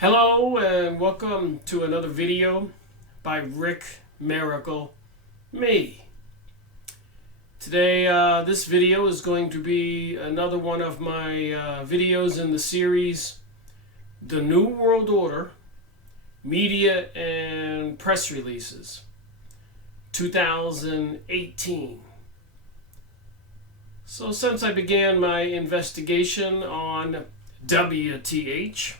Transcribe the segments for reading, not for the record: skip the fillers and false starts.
Hello and welcome to another video by Rick Miracle Me. Today this video is going to be another one of my videos in the series The New World Order, Media and Press Releases 2018. So since I began my investigation on WTH,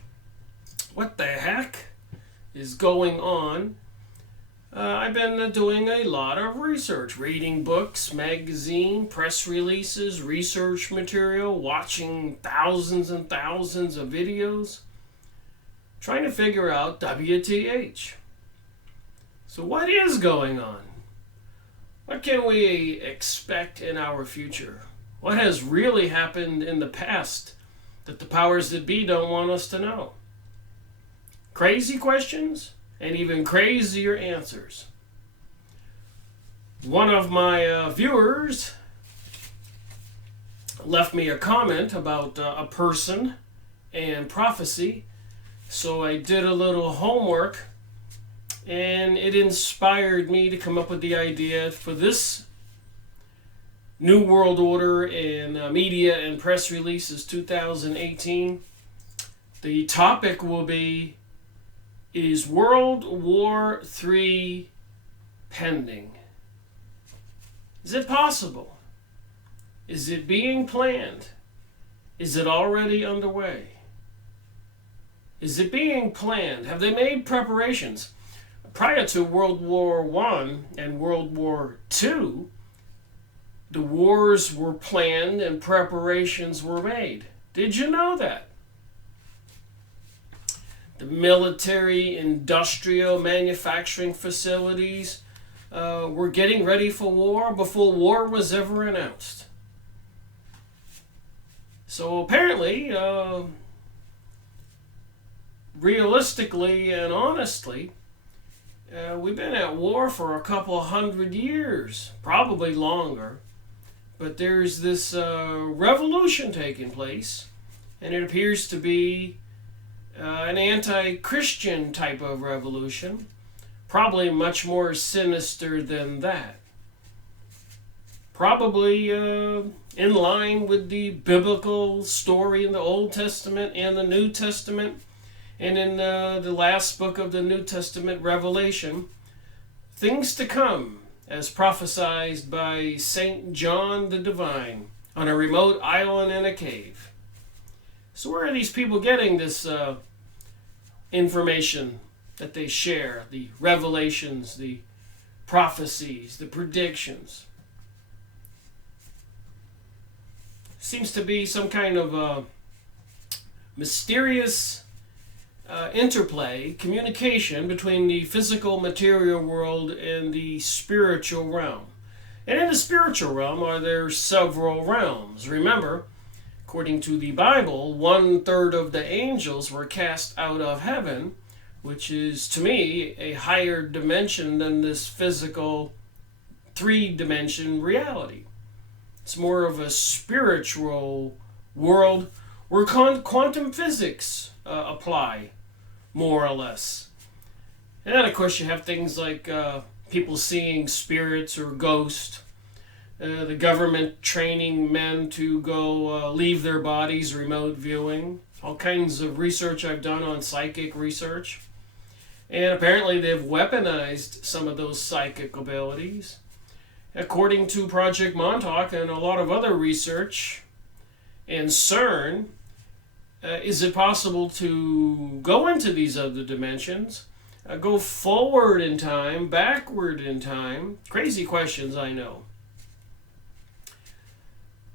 what the heck is going on? I've been doing a lot of research, reading books, magazine, press releases, research material, watching thousands and thousands of videos, trying to figure out WTH. So what is going on? What can we expect in our future? What has really happened in the past that the powers that be don't want us to know? Crazy questions and even crazier answers. One of my viewers left me a comment about a person and prophecy, so I did a little homework and it inspired me to come up with the idea for this New World Order in Media and Press Releases 2018. The topic will be, is World War III pending? Is it possible? Is it being planned? Is it already underway? Is it being planned? Have they made preparations? Prior to World War I and World War II, the wars were planned and preparations were made. Did you know that? The military, industrial, manufacturing facilities were getting ready for war before war was ever announced. So apparently, realistically and honestly, we've been at war for a couple hundred years, probably longer. But there's this revolution taking place, and it appears to be an anti-Christian type of revolution, probably much more sinister than that. Probably in line with the biblical story in the Old Testament and the New Testament, and in the last book of the New Testament, Revelation, things to come, as prophesied by Saint John the Divine on a remote island in a cave. So where are these people getting this information that they share, the revelations, the prophecies, the predictions? Seems to be some kind of mysterious interplay, communication between the physical material world and the spiritual realm. And in the spiritual realm are there several realms. Remember, according to the Bible, 1/3 of the angels were cast out of heaven, which is, to me, a higher dimension than this physical 3-dimension reality. It's more of a spiritual world where quantum physics apply, more or less. And then, of course, you have things like people seeing spirits or ghosts, the government training men to go leave their bodies, remote viewing, all kinds of research I've done on psychic research. And apparently they've weaponized some of those psychic abilities. According to Project Montauk and a lot of other research and CERN, is it possible to go into these other dimensions, go forward in time, backward in time? Crazy questions, I know.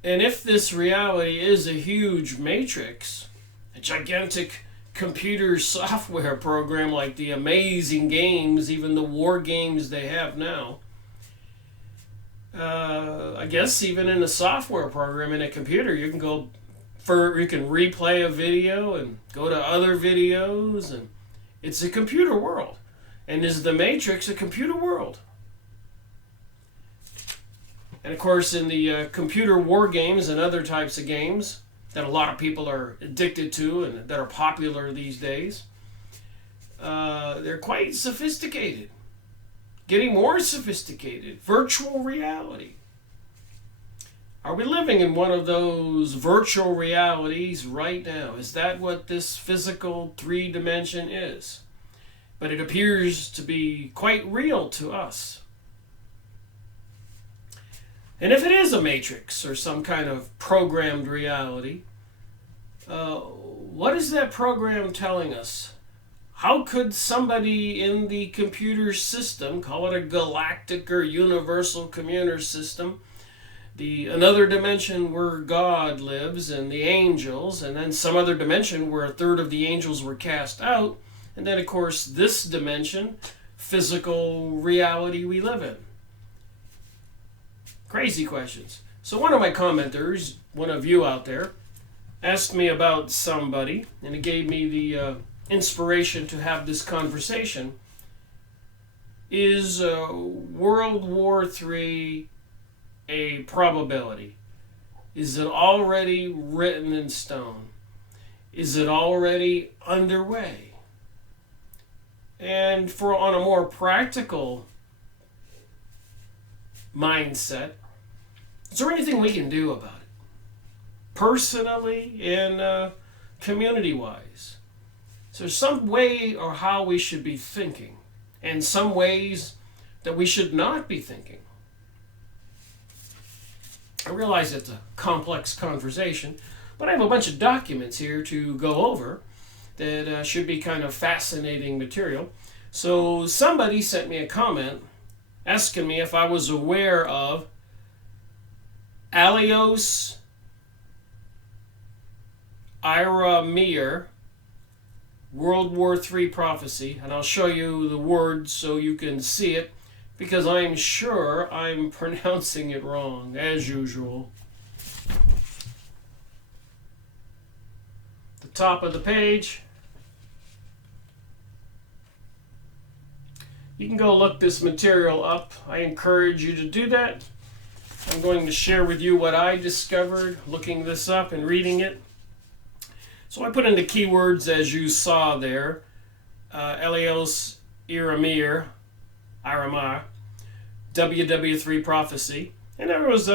And if this reality is a huge matrix, a gigantic computer software program like the amazing games, even the war games they have now, I guess even in a software program in a computer, you can replay a video and go to other videos, and it's a computer world. And is the Matrix a computer world? And of course, in the computer war games and other types of games that a lot of people are addicted to and that are popular these days, they're quite sophisticated, getting more sophisticated. Virtual reality. Are we living in one of those virtual realities right now? Is that what this physical 3-dimension is? But it appears to be quite real to us. And if it is a matrix or some kind of programmed reality, what is that program telling us? How could somebody in the computer system, call it a galactic or universal computer system, another dimension where God lives and the angels, and then some other dimension where a third of the angels were cast out, and then of course this dimension, physical reality we live in. Crazy questions. So one of my commenters, one of you out there, asked me about somebody, and it gave me the inspiration to have this conversation. Is World War III a probability? Is it already written in stone? Is it already underway? And on a more practical mindset, is there anything we can do about it? Personally and community-wise? Is there some way or how we should be thinking? And some ways that we should not be thinking? I realize it's a complex conversation, but I have a bunch of documents here to go over that should be kind of fascinating material. So somebody sent me a comment asking me if I was aware of Aleos Iramir World War III prophecy, and I'll show you the words so you can see it, because I'm sure I'm pronouncing it wrong, as usual. The top of the page. You can go look this material up. I encourage you to do that. I'm going to share with you what I discovered looking this up and reading it. So I put in the keywords as you saw there. Aleos Iramir, WW3 prophecy. And there was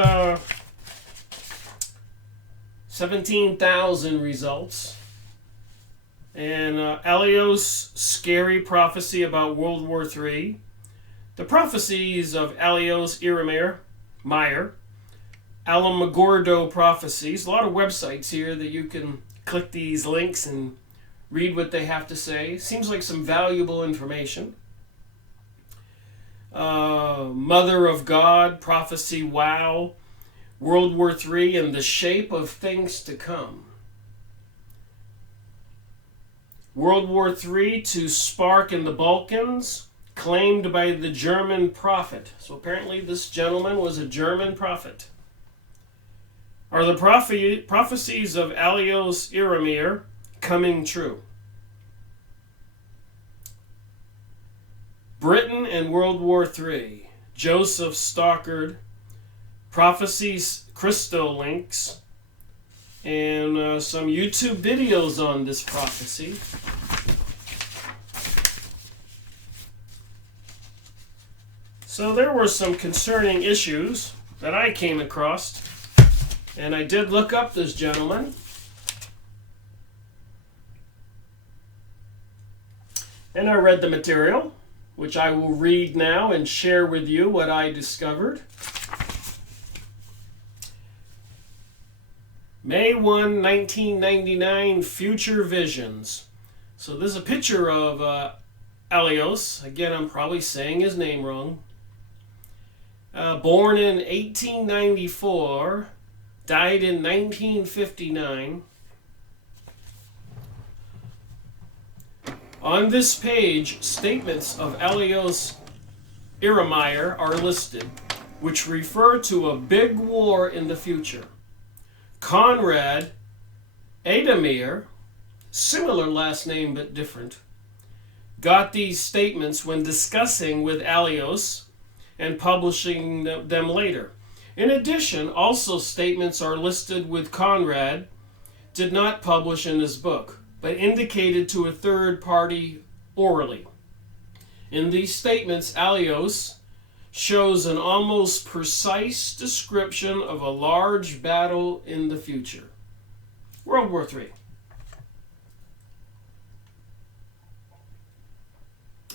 17,000 results. And Aleos' scary prophecy about World War III. The prophecies of Aleos Iramir, Meyer. Alamogordo prophecies. A lot of websites here that you can click these links and read what they have to say. Seems like some valuable information. Mother of God, prophecy, wow. World War III and the shape of things to come. World War III to spark in the Balkans, claimed by the German prophet. So apparently this gentleman was a German prophet. Are the prophecies of Aleos Iramir coming true? Britain and World War III. Joseph Stockard. Prophecies, crystal links. And some YouTube videos on this prophecy. So there were some concerning issues that I came across. And I did look up this gentleman. And I read the material, which I will read now and share with you what I discovered. May 1, 1999, Future Visions. So there's a picture of Aleos. Again, I'm probably saying his name wrong. Born in 1894, died in 1959. On this page, statements of Aleos Iramir are listed, which refer to a big war in the future. Conrad Adamir, similar last name but different, got these statements when discussing with Aleos and publishing them later. In addition, also statements are listed with Conrad, did not publish in his book, but indicated to a third party orally. In these statements, Alios shows an almost precise description of a large battle in the future. World War III.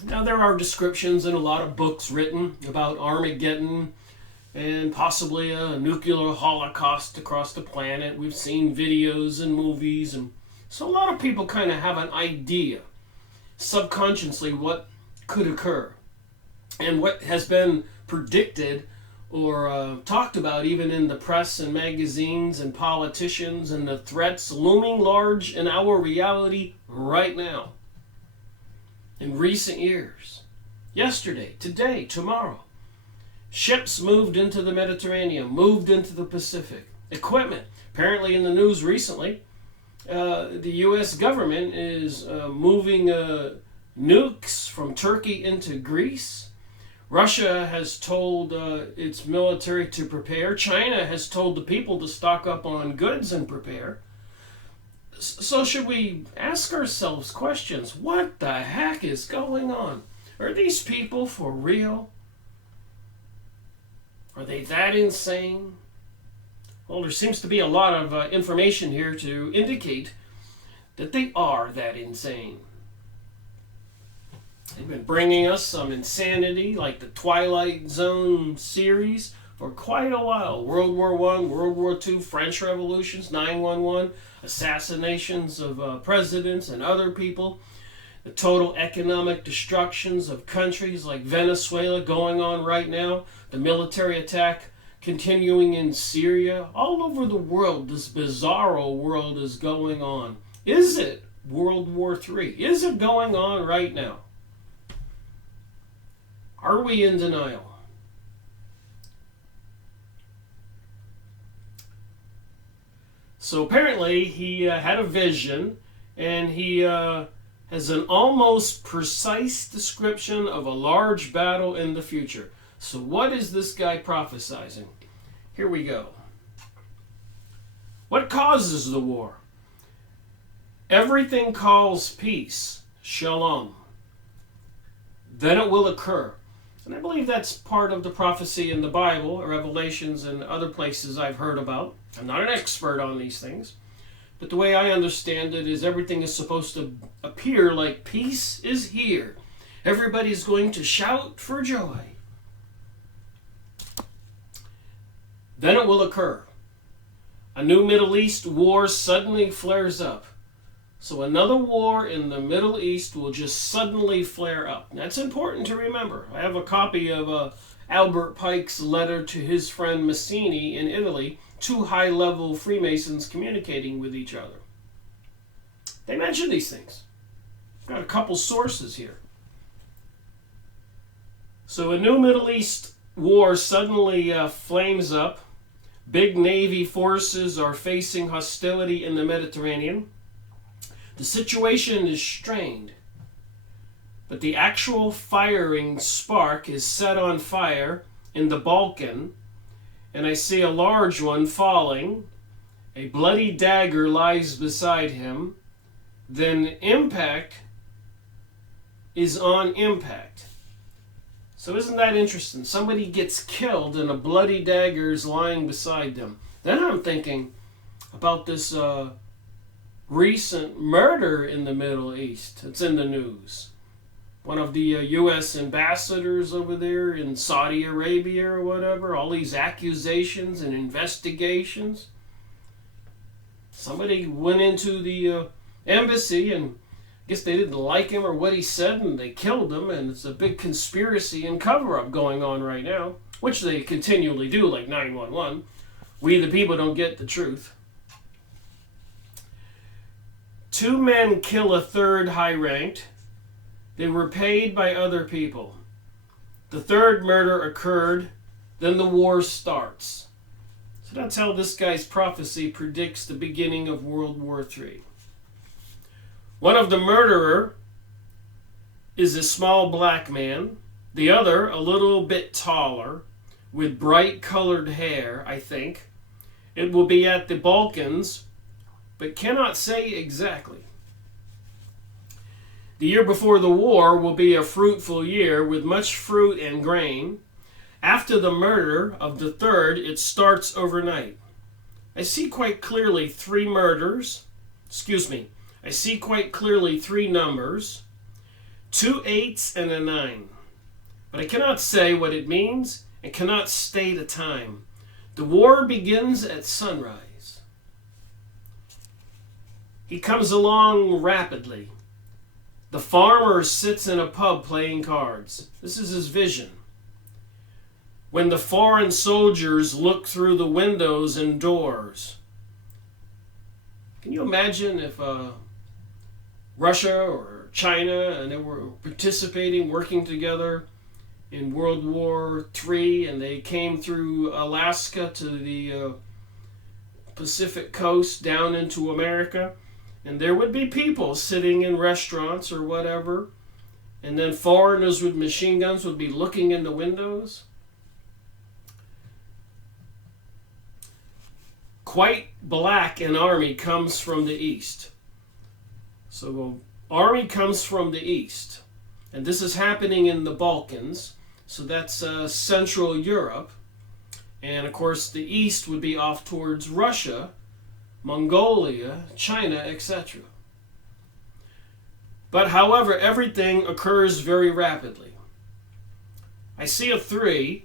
Now, there are descriptions in a lot of books written about Armageddon and possibly a nuclear holocaust across the planet. We've seen videos and movies, and so a lot of people kind of have an idea subconsciously what could occur and what has been predicted or talked about even in the press and magazines and politicians, and the threats looming large in our reality right now. In recent years, yesterday, today, tomorrow, ships moved into the Mediterranean, moved into the Pacific. Equipment, apparently in the news recently, the U.S. government is moving nukes from Turkey into Greece. Russia has told its military to prepare. China has told the people to stock up on goods and prepare. So should we ask ourselves questions? What the heck is going on? Are these people for real? Are they that insane? Well, there seems to be a lot of information here to indicate that they are that insane. They've been bringing us some insanity like the Twilight Zone series for quite a while. World War I, World War II, French revolutions, 9/11, assassinations of presidents and other people, the total economic destructions of countries like Venezuela going on right now, the military attack continuing in Syria. All over the world, this bizarro world is going on. Is it World War III? Is it going on right now? Are we in denial? So apparently he had a vision, and he has an almost precise description of a large battle in the future. So what is this guy prophesizing? Here we go. What causes the war? Everything calls peace, shalom. Then it will occur. And I believe that's part of the prophecy in the Bible, or Revelations and other places I've heard about. I'm not an expert on these things, but the way I understand it is everything is supposed to appear like peace is here. Everybody's going to shout for joy. Then it will occur. A new Middle East war suddenly flares up. So another war in the Middle East will just suddenly flare up. That's important to remember. I have a copy of Albert Pike's letter to his friend Mazzini in Italy, two high-level Freemasons communicating with each other. They mention these things. I've got a couple sources here. So a new Middle East war suddenly flames up. Big Navy forces are facing hostility in the Mediterranean. The situation is strained, but the actual firing spark is set on fire in the Balkan, and I see a large one falling. A bloody dagger lies beside him. Then impact is on impact. So isn't that interesting? Somebody gets killed and a bloody dagger is lying beside them. Then I'm thinking about this recent murder in the Middle East. It's in the news. One of the U.S. ambassadors over there in Saudi Arabia or whatever, all these accusations and investigations. Somebody went into the embassy, and I guess they didn't like him or what he said, and they killed him, and it's a big conspiracy and cover-up going on right now, which they continually do, like 9/11. We the people don't get the truth. 2 men kill a third high-ranked. They were paid by other people. The third murder occurred, then the war starts. So that's how this guy's prophecy predicts the beginning of World War III. One of the murderer is a small black man. The other, a little bit taller, with bright colored hair, I think. It will be at the Balkans, but cannot say exactly. The year before the war will be a fruitful year with much fruit and grain. After the murder of the third, it starts overnight. I see quite clearly three murders. I see quite clearly three numbers, 2 8s and a 9. But I cannot say what it means and cannot state a time. The war begins at sunrise. He comes along rapidly. The farmer sits in a pub playing cards. This is his vision. When the foreign soldiers look through the windows and doors. Can you imagine if Russia or China and they were participating, working together in World War III, and they came through Alaska to the Pacific coast down into America, and there would be people sitting in restaurants or whatever, and then foreigners with machine guns would be looking in the windows? Quite black an army comes from the east. So army comes from the east. And this is happening in the Balkans. So that's Central Europe. And of course the east would be off towards Russia, Mongolia, China, etc. But however, everything occurs very rapidly. I see a 3,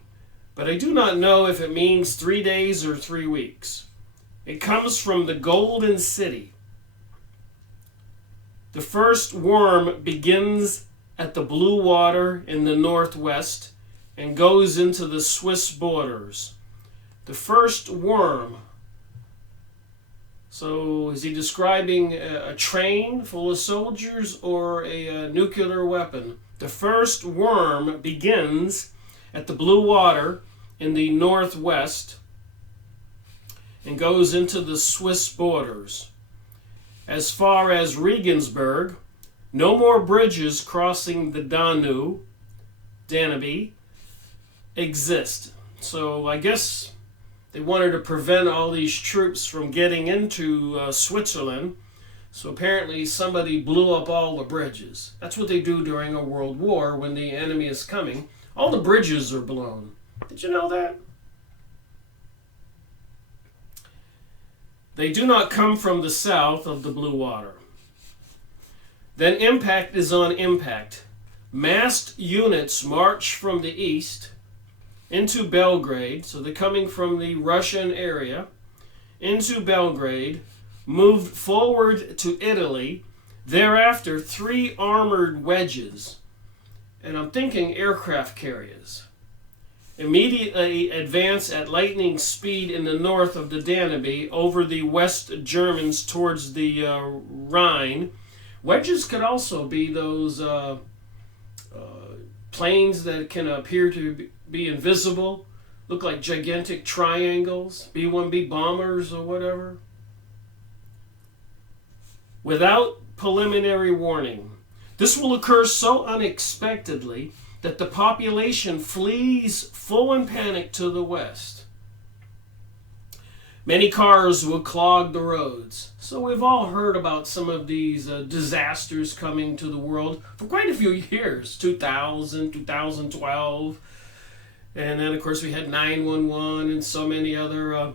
but I do not know if it means 3 days or 3 weeks. It comes from the Golden City. The first worm begins at the blue water in the northwest and goes into the Swiss borders. The first worm. So is he describing a train full of soldiers or a nuclear weapon? The first worm begins at the blue water in the northwest and goes into the Swiss borders. As far as Regensburg, no more bridges crossing the Danube exist. So I guess they wanted to prevent all these troops from getting into Switzerland. So apparently somebody blew up all the bridges. That's what they do during a world war when the enemy is coming. All the bridges are blown. Did you know that? They do not come from the south of the blue water. Then impact is on impact. Massed units march from the east into Belgrade, so they're coming from the Russian area, into Belgrade, moved forward to Italy, thereafter 3 armored wedges, and I'm thinking aircraft carriers, immediately advance at lightning speed in the north of the Danube over the West Germans towards the Rhine. Wedges could also be those planes that can appear to be invisible, look like gigantic triangles, B-1B bombers or whatever. Without preliminary warning. This will occur so unexpectedly that the population flees full in panic to the west. Many cars will clog the roads. So we've all heard about some of these disasters coming to the world for quite a few years. 2000, 2012. And then, of course, we had 911 and so many other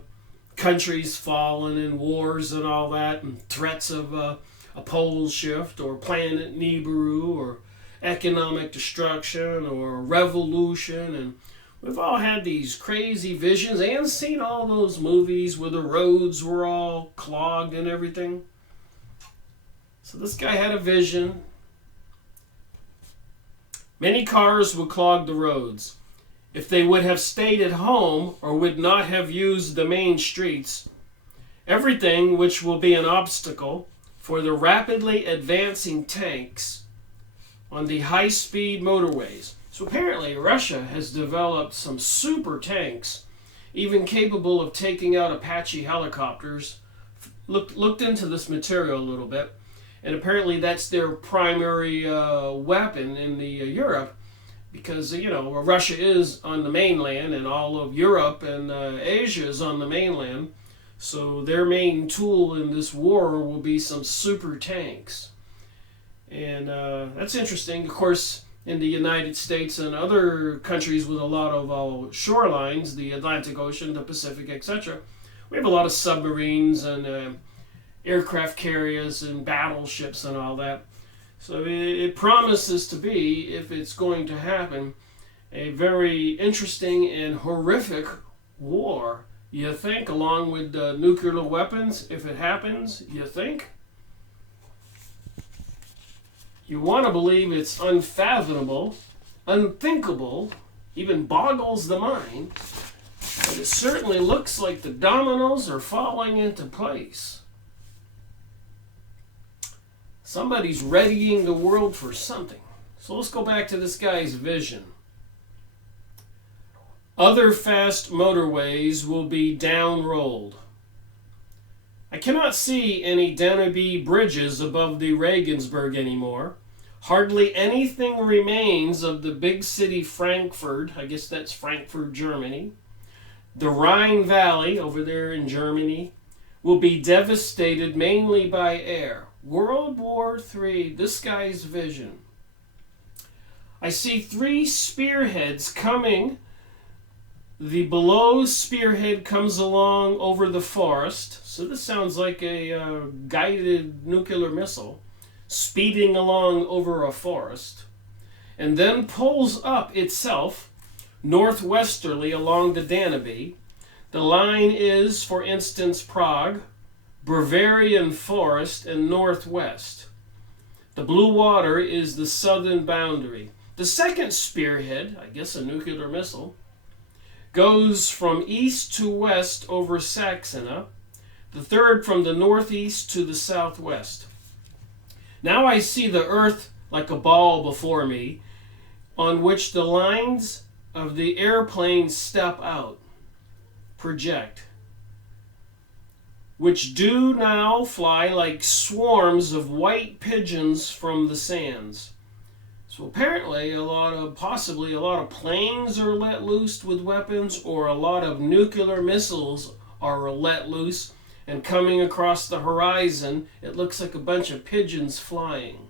countries fallen in wars and all that, and threats of a pole shift or planet Nibiru or economic destruction or revolution. And we've all had these crazy visions and seen all those movies where the roads were all clogged and everything. So this guy had a vision. Many cars would clog the roads. If they would have stayed at home or would not have used the main streets, everything which will be an obstacle for the rapidly advancing tanks on the high-speed motorways. So apparently Russia has developed some super tanks, even capable of taking out Apache helicopters. Looked into this material a little bit, and apparently that's their primary weapon in the Europe, because Russia is on the mainland and all of Europe and Asia is on the mainland. So their main tool in this war will be some super tanks. And that's interesting. Of course, in the United States and other countries with a lot of shorelines, the Atlantic Ocean, the Pacific, etc., we have a lot of submarines and aircraft carriers and battleships and all that. So it promises to be, if it's going to happen, a very interesting and horrific war. You think, along with nuclear weapons, if it happens, you think? You want to believe it's unfathomable, unthinkable, even boggles the mind, but it certainly looks like the dominoes are falling into place. Somebody's readying the world for something. So let's go back to this guy's vision. Other fast motorways will be down-rolled. I cannot see any Danube bridges above the Regensburg anymore. Hardly anything remains of the big city Frankfurt. I guess that's Frankfurt, Germany. The Rhine Valley, over there in Germany, will be devastated mainly by air. World War III, this guy's vision. I see 3 spearheads coming. The below spearhead comes along over the forest. So this sounds like a guided nuclear missile speeding along over a forest. And then pulls up itself northwesterly along the Danube. The line is, for instance, Prague, Bavarian Forest, and northwest. The blue water is the southern boundary. The second spearhead, I guess a nuclear missile, goes from east to west over Saxena. The third from the northeast to the southwest. Now I see the earth like a ball before me, on which the lines of the airplanes step out, project, which do now fly like swarms of white pigeons from the sands. So apparently possibly a lot of planes are let loose with weapons, or a lot of nuclear missiles are let loose, and coming across the horizon, it looks like a bunch of pigeons flying.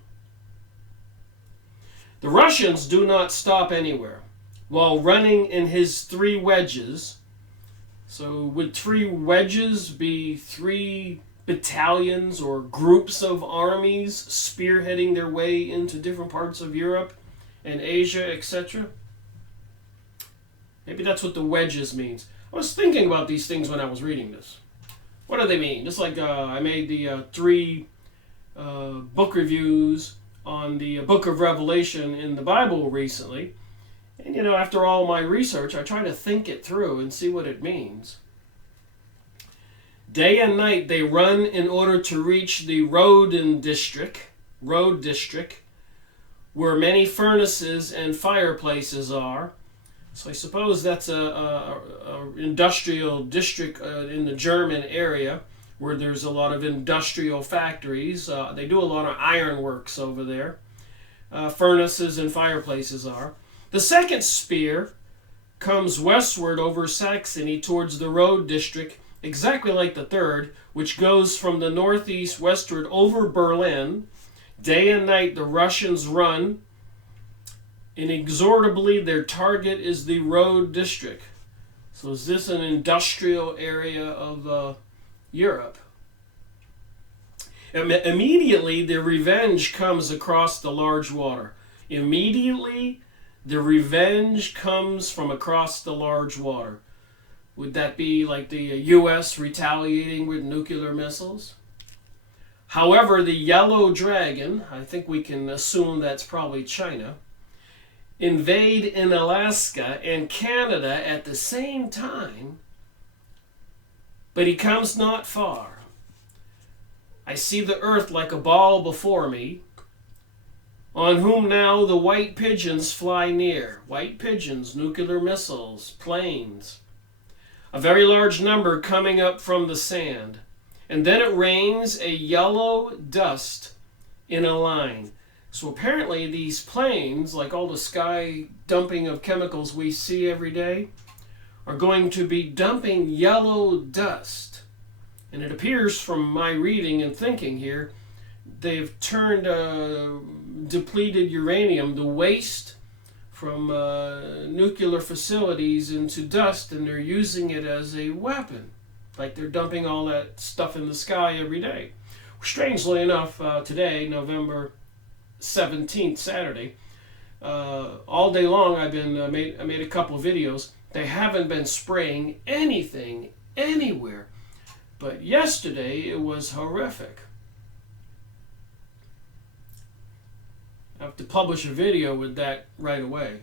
The Russians do not stop anywhere. While running in his 3 wedges, so would 3 wedges be 3 battalions or groups of armies spearheading their way into different parts of Europe and Asia, etc.? Maybe that's what the wedges means. I was thinking about these things when I was reading this. What do they mean? Just like I made the 3 book reviews on the book of Revelation in the Bible recently. And after all my research, I try to think it through and see what it means. Day and night they run in order to reach the road district, where many furnaces and fireplaces are. So I suppose that's a industrial district in the German area where there's a lot of industrial factories. They do a lot of ironworks over there. Furnaces and fireplaces are. The second spear comes westward over Saxony towards the road district, exactly like the third, which goes from the northeast westward over Berlin. Day and night the Russians run. Inexorably, their target is the road district. So is this an industrial area of Europe? Immediately, the revenge comes across the large water. Immediately, the revenge comes from across the large water. Would that be like the U.S. retaliating with nuclear missiles? However, the yellow dragon, I think we can assume that's probably China, invade in Alaska and Canada at the same time, but he comes not far. I see the earth like a ball before me, on whom now the white pigeons fly near. White pigeons, nuclear missiles, planes. A very large number coming up from the sand. And then it rains a yellow dust in a line. So apparently these planes, like all the sky dumping of chemicals we see every day, are going to be dumping yellow dust. And it appears from my reading and thinking here They've turned depleted uranium, the waste from nuclear facilities, into dust, and they're using it as a weapon. Like they're dumping all that stuff in the sky every day. Strangely enough, today, November 17th, Saturday, all day long I made a couple of videos. They haven't been spraying anything anywhere. But yesterday it was horrific. I have to publish a video with that right away.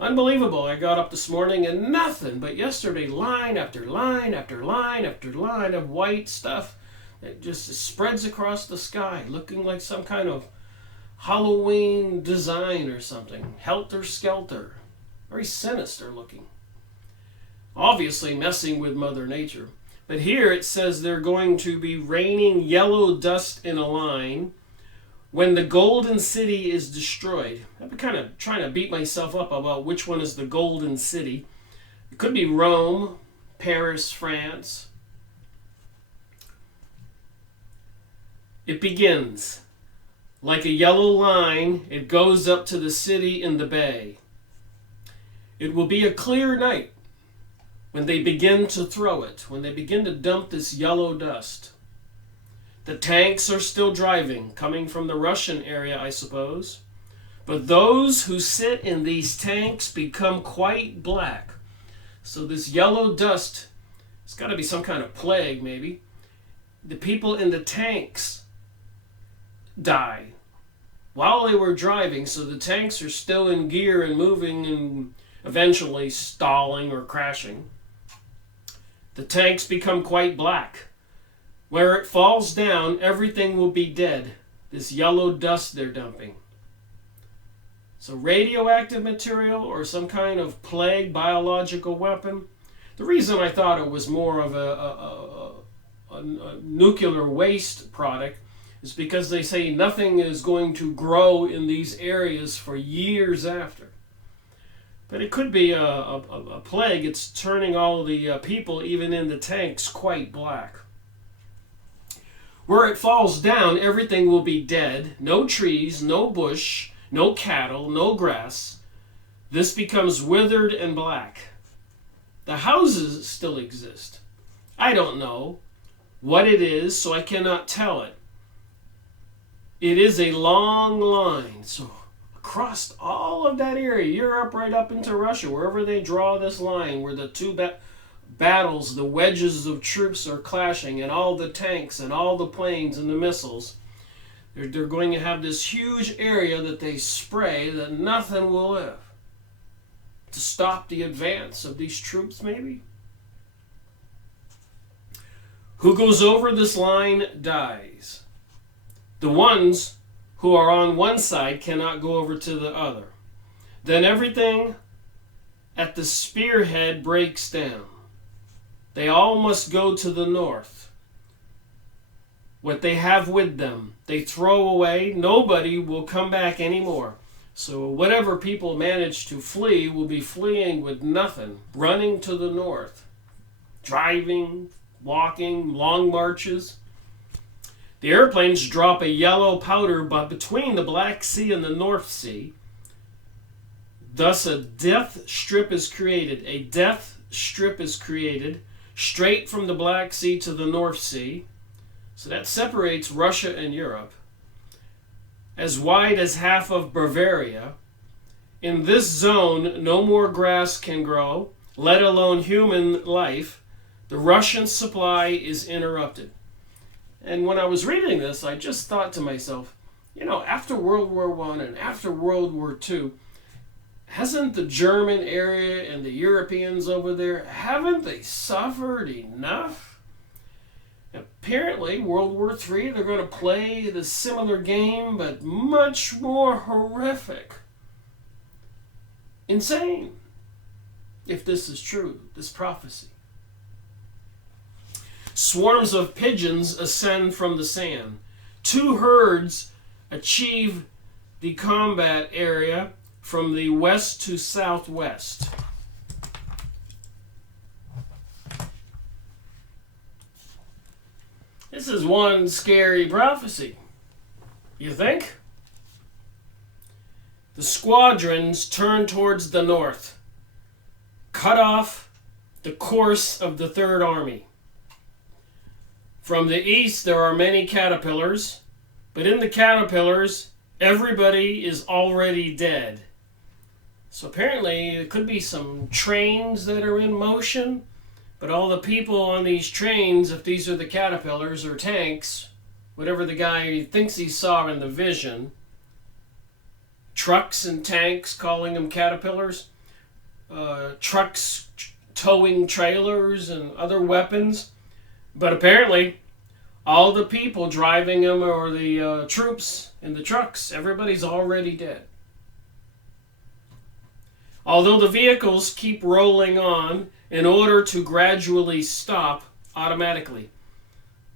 Unbelievable. I got up this morning and nothing, but yesterday line after line after line after line of white stuff that just spreads across the sky, looking like some kind of Halloween design or something. Helter skelter. Very sinister looking. Obviously messing with Mother Nature. But here it says they're going to be raining yellow dust in a line when the Golden City is destroyed. I've been kind of trying to beat myself up about which one is the Golden City. It could be Rome, Paris, France. It begins like a yellow line. It goes up to the city in the bay. It will be a clear night when they begin to throw it, when they begin to dump this yellow dust. The tanks are still driving, coming from the Russian area, I suppose. But those who sit in these tanks become quite black. So this yellow dust, it's got to be some kind of plague, maybe. The people in the tanks die while they were driving, so the tanks are still in gear and moving and eventually stalling or crashing. The tanks become quite black. Where it falls down, everything will be dead. This yellow dust they're dumping. So radioactive material or some kind of plague biological weapon. The reason I thought it was more of a nuclear waste product is because they say nothing is going to grow in these areas for years after. But it could be a plague. It's turning all the people, even in the tanks, quite black. Where it falls down, everything will be dead. No trees, no bush, no cattle, no grass. This becomes withered and black. The houses still exist. I don't know what it is, so I cannot tell it. It is a long line. So across all of that area, Europe right up into Russia, wherever they draw this line, where the two battles, the wedges of troops are clashing, and all the tanks and all the planes and the missiles, they're going to have this huge area that they spray that nothing will live. To stop the advance of these troops, maybe? Who goes over this line dies. The ones who are on one side cannot go over to the other. Then everything at the spearhead breaks down. They all must go to the north. What they have with them, they throw away. Nobody will come back anymore. So whatever people manage to flee will be fleeing with nothing, running to the north, driving, walking, long marches. The airplanes drop a yellow powder between the Black Sea and the North Sea. Thus a death strip is created. A death strip is created straight from the Black Sea to the North Sea. So that separates Russia and Europe. As wide as half of Bavaria. In this zone, no more grass can grow, let alone human life. The Russian supply is interrupted. And when I was reading this, I just thought to myself, after World War I and after World War II, hasn't the German area and the Europeans over there, haven't they suffered enough? Apparently, World War III, they're going to play the similar game, but much more horrific. Insane, if this is true, this prophecy. Swarms of pigeons ascend from the sand. 2 herds achieve the combat area from the west to southwest. This is one scary prophecy. You think? The squadrons turn towards the north, cut off the course of the Third Army. From the east, there are many caterpillars, but in the caterpillars, everybody is already dead. So apparently, there could be some trains that are in motion, but all the people on these trains, if these are the caterpillars or tanks, whatever the guy thinks he saw in the vision, trucks and tanks, calling them caterpillars, trucks towing trailers and other weapons. But apparently, all the people driving them or the troops in the trucks, everybody's already dead. Although the vehicles keep rolling on in order to gradually stop automatically.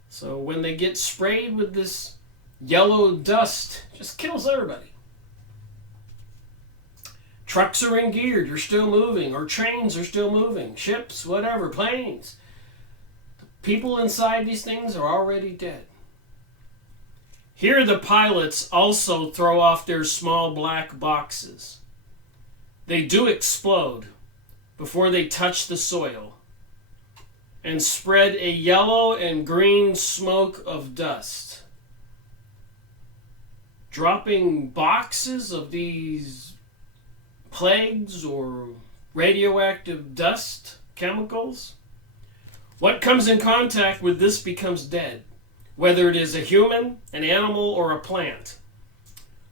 So when they get sprayed with this yellow dust, it just kills everybody. Trucks are in gear, you're still moving, or trains are still moving, ships, whatever, planes. The people inside these things are already dead. Here the pilots also throw off their small black boxes. They do explode before they touch the soil and spread a yellow and green smoke of dust. Dropping boxes of these plagues or radioactive dust chemicals. What comes in contact with this becomes dead, whether it is a human, an animal, or a plant.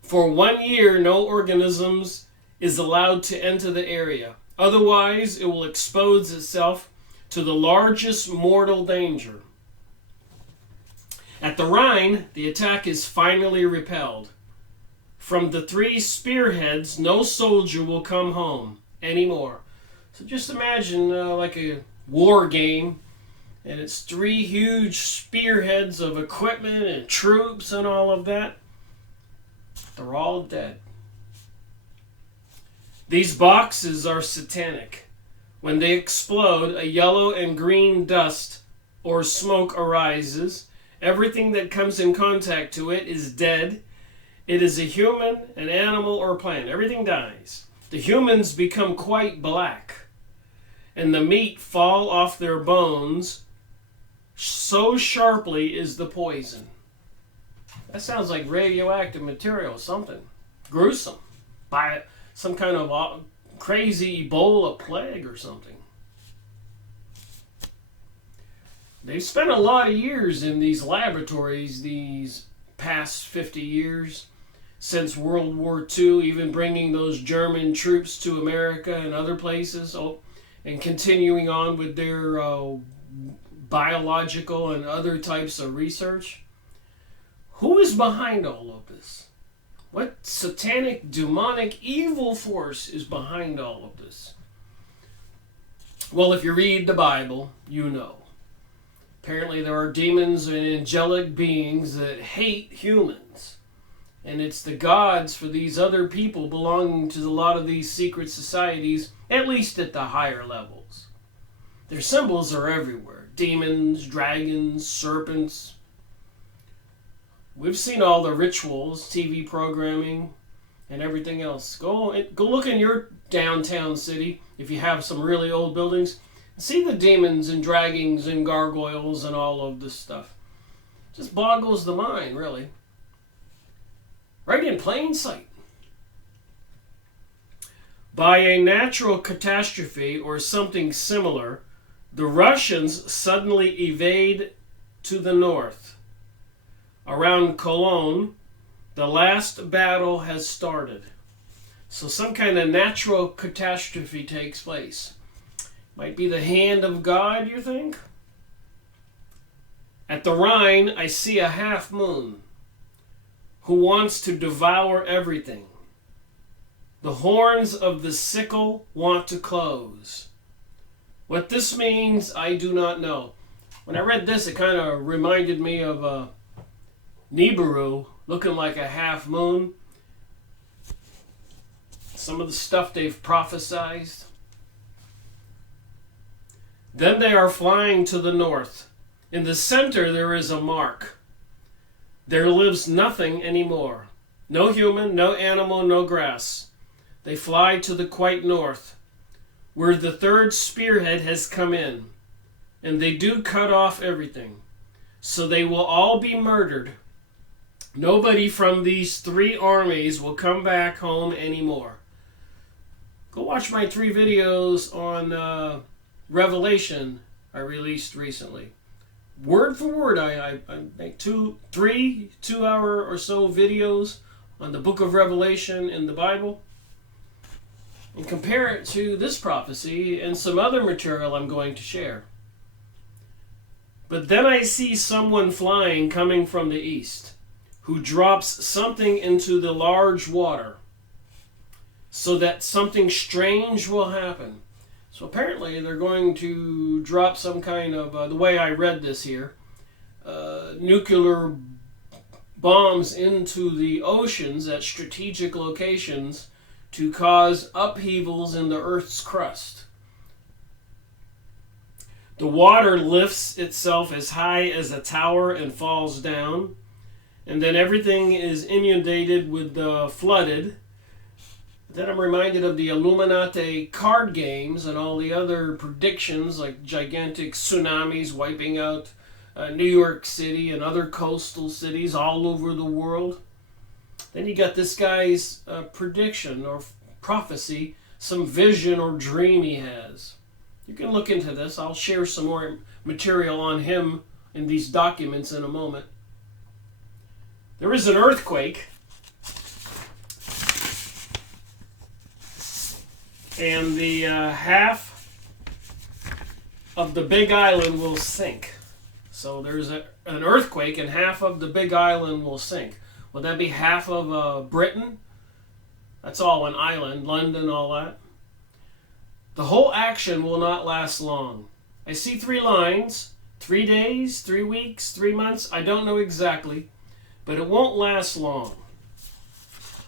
For 1 year, no organisms is allowed to enter the area. Otherwise, it will expose itself to the largest mortal danger. At the Rhine, the attack is finally repelled. From the 3 spearheads, no soldier will come home anymore. So just imagine like a war game, and it's 3 huge spearheads of equipment and troops and all of that. They're all dead. These boxes are satanic. When they explode, a yellow and green dust or smoke arises. Everything that comes in contact to it is dead. It is a human, an animal, or a plant. Everything dies. The humans become quite black, and the meat fall off their bones. So sharply is the poison. That sounds like radioactive material, something gruesome. By some kind of crazy Ebola plague or something. They've spent a lot of years in these laboratories these past 50 years, since World War II, even bringing those German troops to America and other places, and continuing on with their biological and other types of research. Who is behind all of this? What satanic, demonic, evil force is behind all of this? Well, if you read the Bible, you know. Apparently there are demons and angelic beings that hate humans. And it's the gods for these other people belonging to a lot of these secret societies, at least at the higher levels. Their symbols are everywhere. Demons, dragons, serpents. We've seen all the rituals, TV programming, and everything else. Go look in your downtown city, if you have some really old buildings. See the demons and dragons and gargoyles and all of this stuff. Just boggles the mind, really. Right in plain sight. By a natural catastrophe or something similar, the Russians suddenly evade to the north. Around Cologne, the last battle has started. So some kind of natural catastrophe takes place. Might be the hand of God, you think? At the Rhine, I see a half moon who wants to devour everything. The horns of the sickle want to close. What this means, I do not know. When I read this, it kind of reminded me of Nibiru looking like a half moon. Some of the stuff they've prophesized. Then they are flying to the north. In the center there is a mark. There lives nothing anymore. No human, no animal, no grass. They fly to the quite north, where the third spearhead has come in, and they do cut off everything. So they will all be murdered. Nobody from these three armies will come back home anymore. Go watch my 3 videos on Revelation I released recently. Word for word, I make 3 2-hour or so videos on the book of Revelation in the Bible, and compare it to this prophecy and some other material I'm going to share. But then I see someone flying coming from the east, who drops something into the large water, so that something strange will happen. So apparently they're going to drop some kind of, the way I read this here, nuclear bombs into the oceans at strategic locations to cause upheavals in the Earth's crust. The water lifts itself as high as a tower and falls down, and then everything is inundated with flooded. Then I'm reminded of the Illuminati card games and all the other predictions, like gigantic tsunamis wiping out New York City and other coastal cities all over the world. Then you got this guy's prediction or prophecy, some vision or dream he has. You can look into this. I'll share some more material on him in these documents in a moment. There is an earthquake, and the half of the big island will sink. So there's an earthquake, and half of the big island will sink. Would that be half of Britain? That's all an island, London, all that. The whole action will not last long. I see 3 lines, 3 days, 3 weeks, 3 months. I don't know exactly, but it won't last long.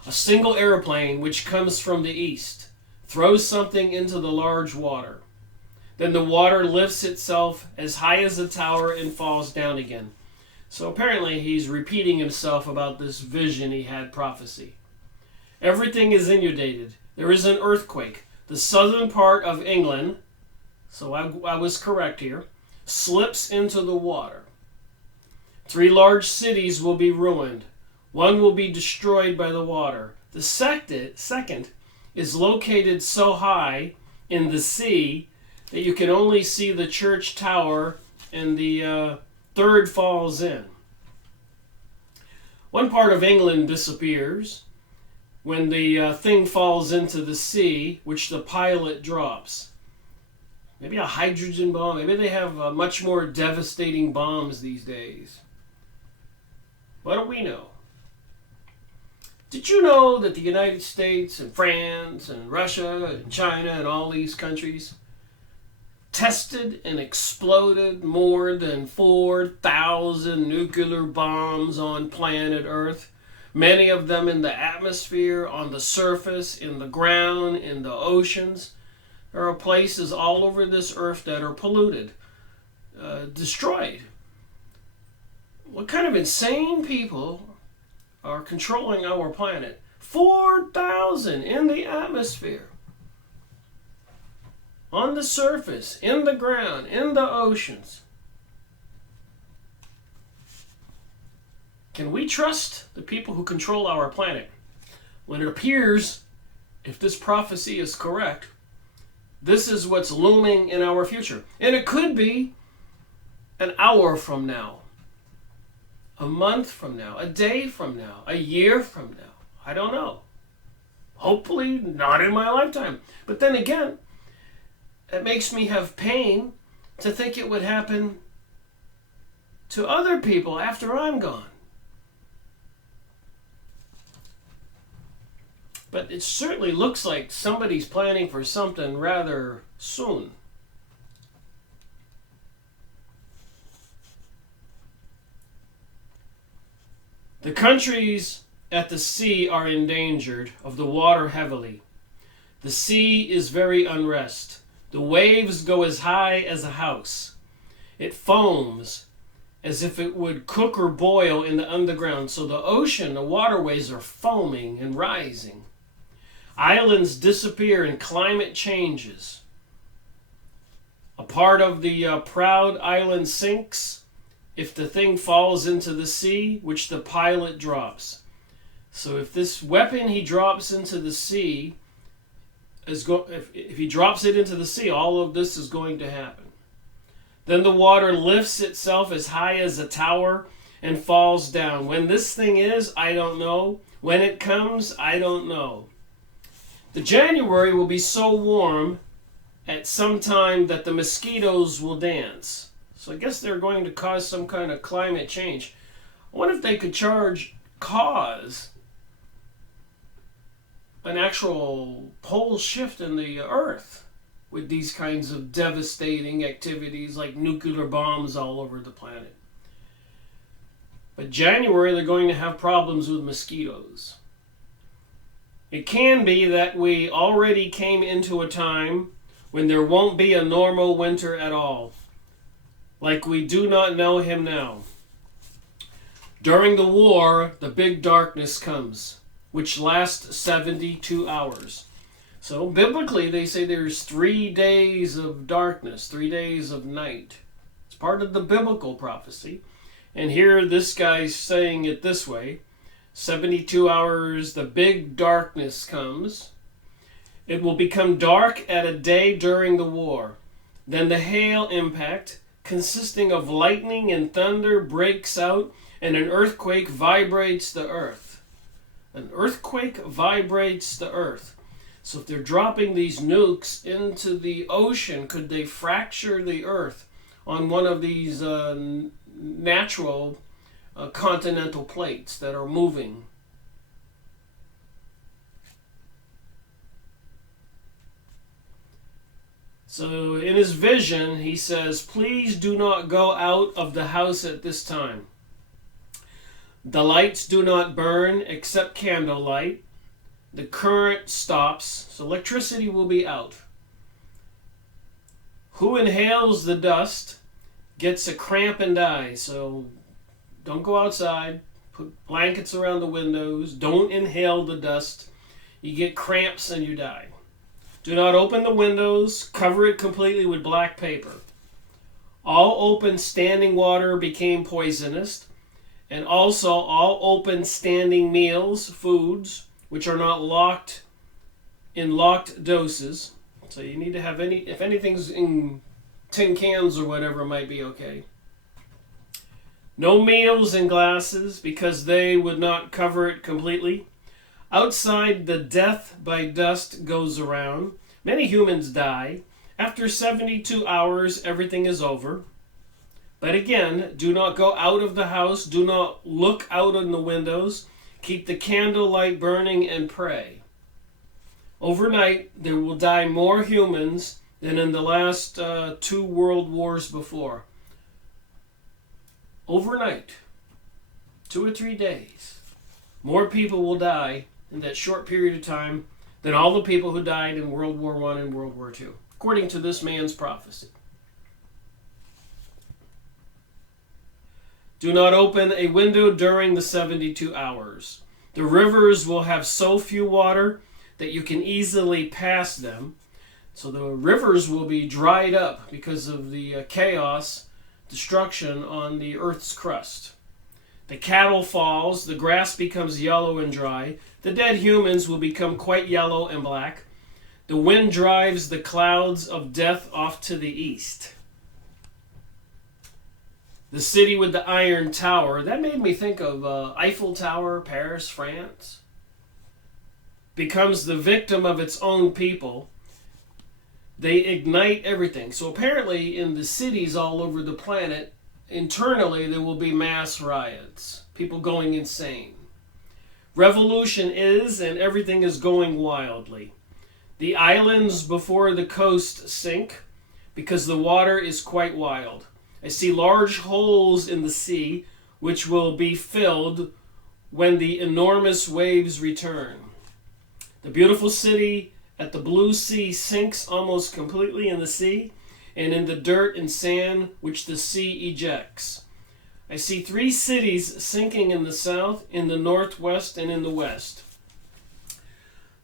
A single airplane which comes from the east throws something into the large water. Then the water lifts itself as high as a tower and falls down again. So apparently he's repeating himself about this vision he had prophecy. Everything is inundated. There is an earthquake. The southern part of England, so I was correct here, slips into the water. 3 large cities will be ruined. One will be destroyed by the water. The second is located so high in the sea that you can only see the church tower, and the third falls in. One part of England disappears when the thing falls into the sea, which the pilot drops. Maybe a hydrogen bomb. Maybe they have much more devastating bombs these days. What do we know? Did you know that the United States and France and Russia and China and all these countries tested and exploded more than 4,000 nuclear bombs on planet Earth? Many of them in the atmosphere, on the surface, in the ground, in the oceans. There are places all over this earth that are polluted, destroyed. What kind of insane people are controlling our planet? 4,000 in the atmosphere, on the surface, in the ground, in the oceans. Can we trust the people who control our planet when it appears, if this prophecy is correct, this is what's looming in our future? And it could be an hour from now, a month from now, a day from now, a year from now. I don't know. Hopefully not in my lifetime. But then again, it makes me have pain to think it would happen to other people after I'm gone. But it certainly looks like somebody's planning for something rather soon. The countries at the sea are endangered of the water heavily. The sea is very unrest. The waves go as high as a house. It foams as if it would cook or boil in the underground. So the ocean, the waterways are foaming and rising. Islands disappear and climate changes. A part of the proud island sinks if the thing falls into the sea, which the pilot drops. So if this weapon he drops into the sea, if he drops it into the sea, all of this is going to happen. Then the water lifts itself as high as a tower and falls down. When this thing is, I don't know. When it comes, I don't know. The January will be so warm at some time that the mosquitoes will dance. So I guess they're going to cause some kind of climate change. I wonder if they could cause an actual pole shift in the earth with these kinds of devastating activities like nuclear bombs all over the planet. But January, they're going to have problems with mosquitoes. It can be that we already came into a time when there won't be a normal winter at all, like we do not know him now. During the war, the big darkness comes, which lasts 72 hours. So biblically, they say there's 3 days of darkness, 3 days of night. It's part of the biblical prophecy. And here this guy's saying it this way: 72 hours, the big darkness comes. It will become dark at a day during the war. Then the hail impact, consisting of lightning and thunder, breaks out, and an earthquake vibrates the earth. An earthquake vibrates the earth. So if they're dropping these nukes into the ocean, could they fracture the earth on one of these natural continental plates that are moving? So in his vision, he says, "Please do not go out of the house at this time. The lights do not burn except candlelight. The current stops, so electricity will be out. Who inhales the dust gets a cramp and dies." So don't go outside. Put blankets around the windows. Don't inhale the dust. You get cramps and you die. Do not open the windows. Cover it completely with black paper. All open standing water became poisonous, and also all open standing meals, foods, which are not locked in locked doses. So you need to have if anything's in tin cans or whatever, it might be okay. No meals in glasses, because they would not cover it completely. Outside, the death by dust goes around. Many humans die. After 72 hours, everything is over. But again, do not go out of the house. Do not look out in the windows. Keep the candlelight burning and pray. Overnight, there will die more humans than in the last 2 world wars before. Overnight, 2 or 3 days, more people will die in that short period of time than all the people who died in World War I and World War II, according to this man's prophecy. Do not open a window during the 72 hours. The rivers will have so few water that you can easily pass them. So the rivers will be dried up because of the chaos, destruction on the earth's crust. The cattle falls, the grass becomes yellow and dry. The dead humans will become quite yellow and black. The wind drives the clouds of death off to the east. The city with the iron tower, that made me think of Eiffel Tower, Paris, France, becomes the victim of its own people. They ignite everything. So apparently in the cities all over the planet, internally there will be mass riots, people going insane. Revolution is, and everything is going wildly. The islands before the coast sink because the water is quite wild. I see large holes in the sea which will be filled when the enormous waves return. The beautiful city at the blue sea sinks almost completely in the sea and in the dirt and sand which the sea ejects. I see 3 cities sinking in the south, in the northwest, and in the west.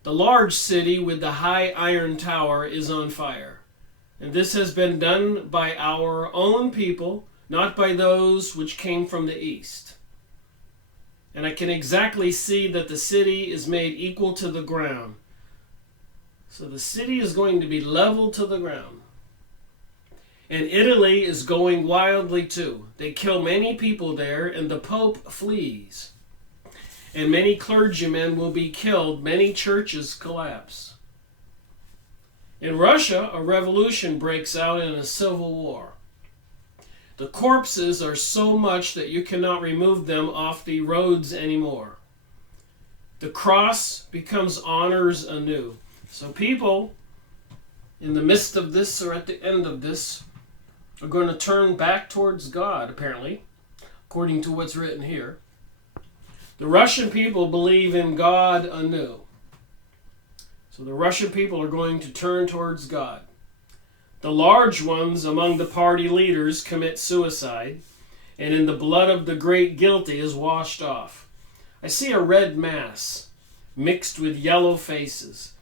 The large city with the high iron tower is on fire. And this has been done by our own people, not by those which came from the east. And I can exactly see that the city is made equal to the ground. So the city is going to be leveled to the ground. And Italy is going wildly too. They kill many people there, and the Pope flees. And many clergymen will be killed. Many churches collapse. In Russia, a revolution breaks out in a civil war. The corpses are so much that you cannot remove them off the roads anymore. The cross becomes honors anew. So people, in the midst of this or at the end of this, are going to turn back towards God, apparently, according to what's written here. The Russian people believe in God anew. So the Russian people are going to turn towards God. The large ones among the party leaders commit suicide, and in the blood of the great guilty is washed off. I see a red mass mixed with yellow faces.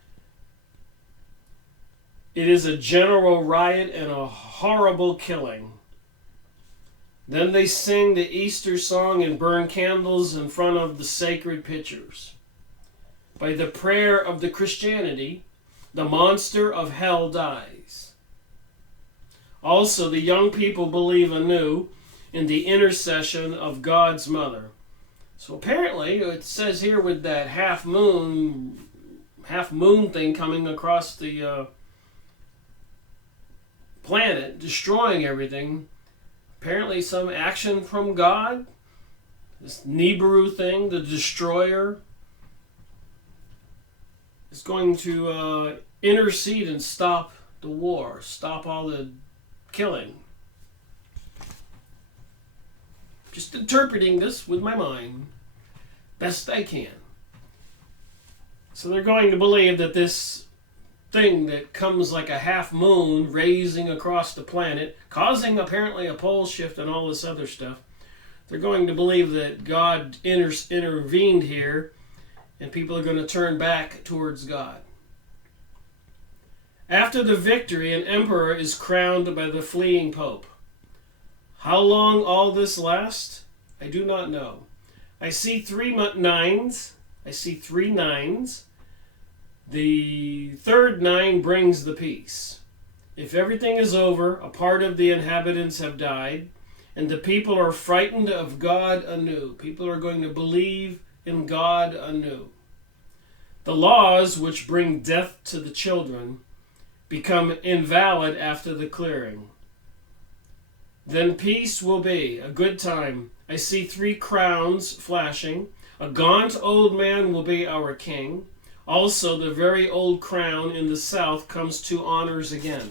It is a general riot and a horrible killing. Then they sing the Easter song and burn candles in front of the sacred pictures. By the prayer of the Christianity, the monster of hell dies. Also, the young people believe anew in the intercession of God's mother. So apparently, it says here with that half moon thing coming across the planet, destroying everything. Apparently some action from God. This Nibiru thing, the destroyer, is going to intercede and stop the war, stop all the killing. Just interpreting this with my mind best I can. So they're going to believe that this thing that comes like a half moon raising across the planet, causing apparently a pole shift and all this other stuff, they're going to believe that God intervened here and people are going to turn back towards God. After the victory, an emperor is crowned by the fleeing pope. How long all this lasts, I do not know. I see 3 nines. I see 3 nines. The third 9 brings the peace. If everything is over, a part of the inhabitants have died, and the people are frightened of God anew. People are going to believe in God anew. The laws which bring death to the children become invalid after the clearing. Then peace will be, a good time. I see 3 crowns flashing. A gaunt old man will be our king. Also, the very old crown in the south comes to honors again.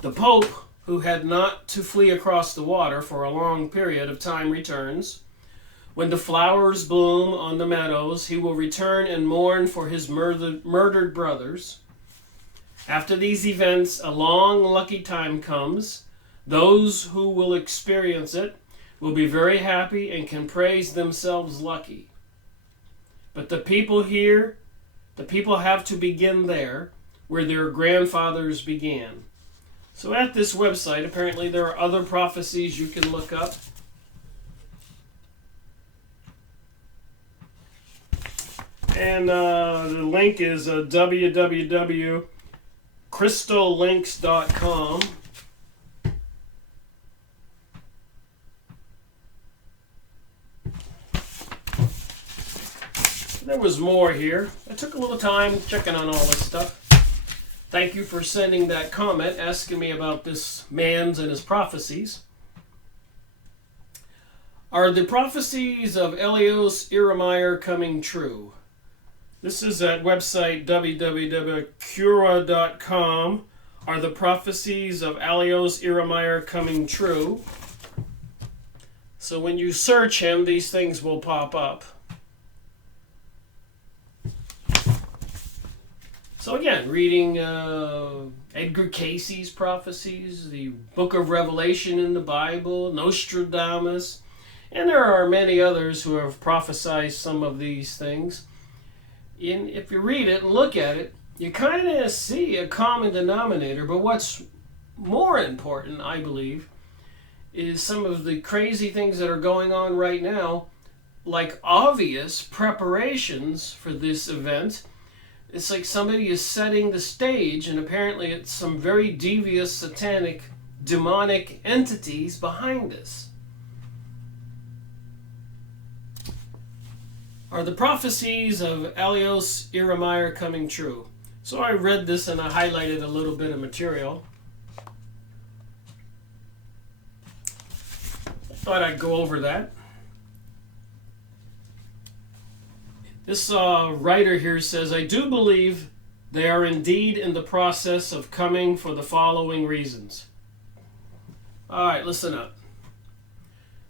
The Pope, who had not to flee across the water for a long period of time, returns. When the flowers bloom on the meadows, he will return and mourn for his murdered brothers. After these events, a long, lucky time comes. Those who will experience it will be very happy and can praise themselves lucky. But the people here, the people have to begin there, where their grandfathers began. So at this website, apparently there are other prophecies you can look up. And the link is www.crystallinks.com. There was more here. I took a little time checking on all this stuff. Thank you for sending that comment asking me about this man's and his prophecies. Are the prophecies of Elios Irameyer coming true? This is at website www.cura.com. Are the prophecies of Elios Irameyer coming true? So when you search him, these things will pop up. So again, reading Edgar Casey's prophecies, the book of Revelation in the Bible, Nostradamus, and there are many others who have prophesied some of these things. And if you read it and look at it, you kind of see a common denominator. But what's more important, I believe, is some of the crazy things that are going on right now, like obvious preparations for this event. It's like somebody is setting the stage, and apparently it's some very devious, satanic, demonic entities behind this. Are the prophecies of Elios Iremaier coming true? So I read this and I highlighted a little bit of material. I thought I'd go over that. This writer here says, I do believe they are indeed in the process of coming for the following reasons. All right, listen up.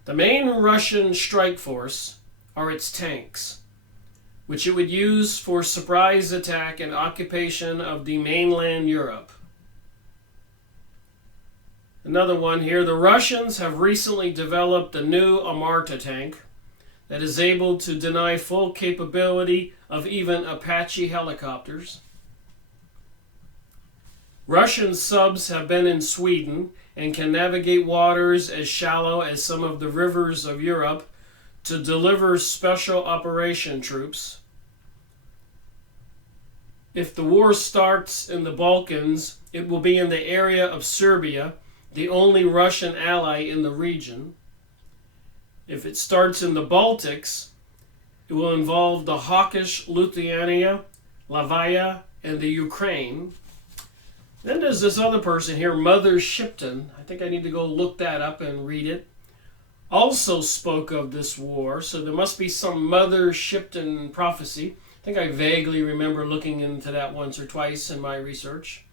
The main Russian strike force are its tanks, which it would use for surprise attack and occupation of the mainland Europe. Another one here, the Russians have recently developed a new Amarta tank that is able to deny full capability of even Apache helicopters. Russian subs have been in Sweden and can navigate waters as shallow as some of the rivers of Europe to deliver special operation troops. If the war starts in the Balkans, it will be in the area of Serbia, the only Russian ally in the region. If it starts in the Baltics, it will involve the hawkish Lithuania, Latvia, and the Ukraine. Then there's this other person here, Mother Shipton. I think I need to go look that up and read it. Also spoke of this war, so there must be some Mother Shipton prophecy. I think I vaguely remember looking into that once or twice in my research,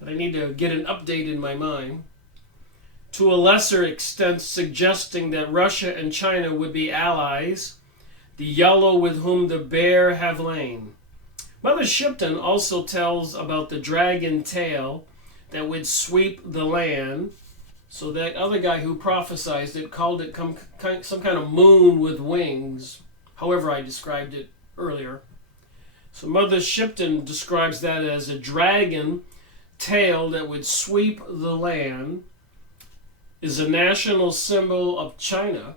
but I need to get an update in my mind. To a lesser extent, suggesting that Russia and China would be allies, the yellow with whom the bear have lain. Mother Shipton also tells about the dragon tail that would sweep the land. So that other guy who prophesied it called it some kind of moon with wings, however I described it earlier. So Mother Shipton describes that as a dragon tail that would sweep the land, is a national symbol of China.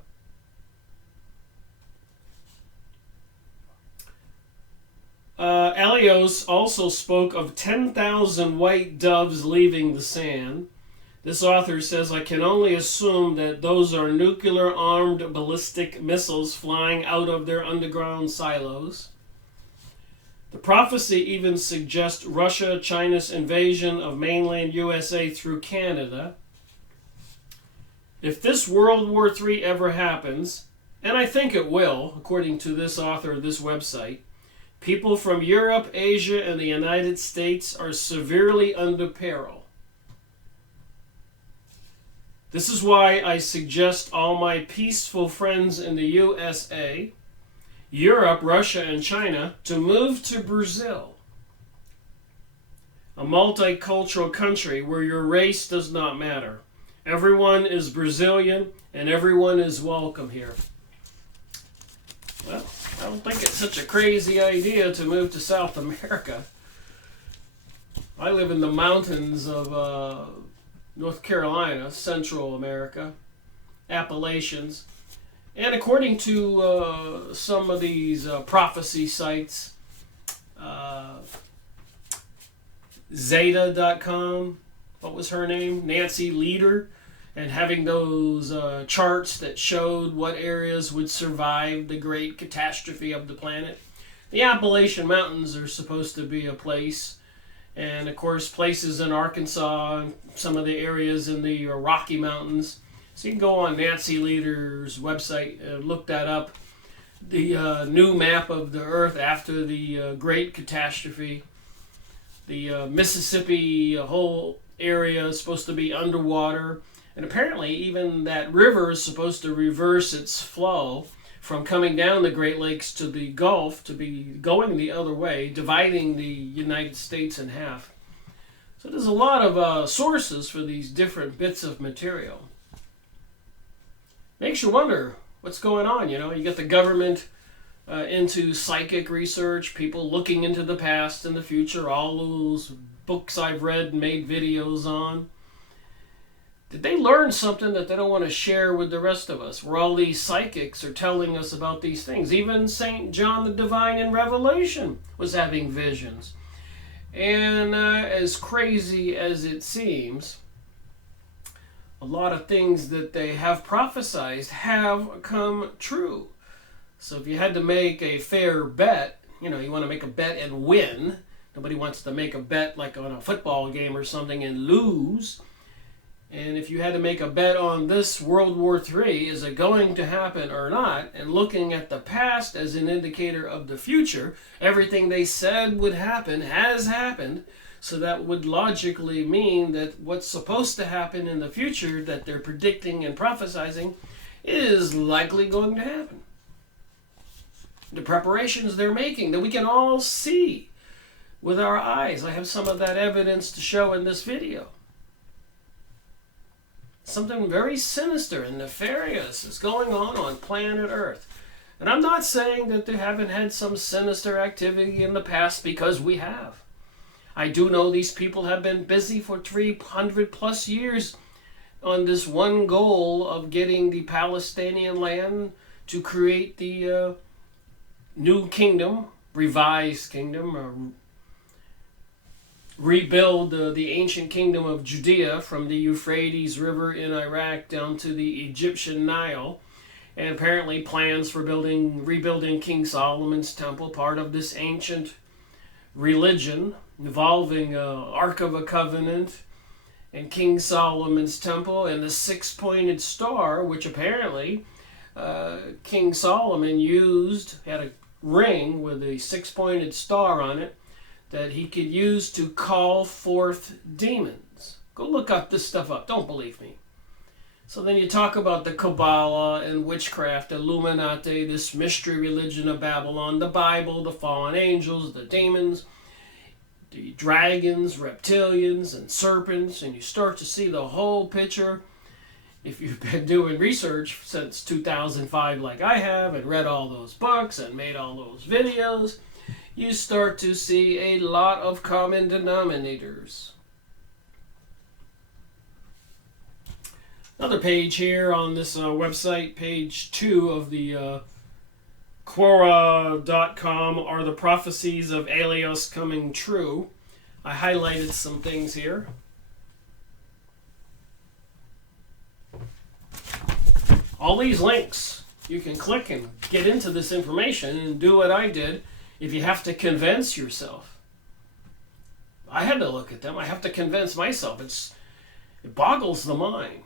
Elios also spoke of 10,000 white doves leaving the sand. This author says, I can only assume that those are nuclear-armed ballistic missiles flying out of their underground silos. The prophecy even suggests Russia-China's invasion of mainland USA through Canada. If this World War III ever happens, and I think it will, according to this author of this website, people from Europe, Asia, and the United States are severely under peril. This is why I suggest all my peaceful friends in the USA, Europe, Russia, and China to move to Brazil, a multicultural country where your race does not matter. Everyone is Brazilian and everyone is welcome here. Well, I don't think it's such a crazy idea to move to South America. I live in the mountains of North Carolina, Central America, Appalachians. And according to some of these prophecy sites, Zeta.com, what was her name? Nancy Leader, and having those charts that showed what areas would survive the great catastrophe of the planet. The Appalachian Mountains are supposed to be a place, and of course places in Arkansas and some of the areas in the Rocky Mountains. So you can go on Nancy Leader's website and look that up. The new map of the Earth after the great catastrophe. The Mississippi whole area is supposed to be underwater. And apparently even that river is supposed to reverse its flow from coming down the Great Lakes to the Gulf to be going the other way, dividing the United States in half. So there's a lot of sources for these different bits of material. Makes you wonder what's going on. You get the government into psychic research, people looking into the past and the future, all those books I've read and made videos on. Did they learn something that they don't want to share with the rest of us, where all these psychics are telling us about these things? Even St. John the Divine in Revelation was having visions. And as crazy as it seems, a lot of things that they have prophesied have come true. So if you had to make a fair bet, you want to make a bet and win. Nobody wants to make a bet like on a football game or something and lose. And if you had to make a bet on this World War III, is it going to happen or not, and looking at the past as an indicator of the future, everything they said would happen has happened. So that would logically mean that what's supposed to happen in the future that they're predicting and prophesizing is likely going to happen. The preparations they're making that we can all see with our eyes. I have some of that evidence to show in this video. Something very sinister and nefarious is going on planet Earth. And I'm not saying that they haven't had some sinister activity in the past, because we have. I do know these people have been busy for 300 plus years on this one goal of getting the Palestinian land to create the new kingdom, revised kingdom, rebuild the ancient kingdom of Judea from the Euphrates River in Iraq down to the Egyptian Nile, and apparently plans for rebuilding King Solomon's temple, part of this ancient religion involving Ark of a Covenant and King Solomon's temple and the six-pointed star, which apparently King Solomon had a ring with a six-pointed star on it that he could use to call forth demons. Go look this stuff up. Don't believe me. So then you talk about the Kabbalah and witchcraft, Illuminati, this mystery religion of Babylon, the Bible, the fallen angels, the demons, the dragons, reptilians, and serpents, and you start to see the whole picture. If you've been doing research since 2005 like I have, and read all those books and made all those videos, you start to see a lot of common denominators. Another page here on this website, page 2 of the Quora.com, are the prophecies of Elias coming true. I highlighted some things here. All these links, you can click and get into this information and do what I did. If you have to convince yourself, I had to look at them. I have to convince myself. It boggles the mind.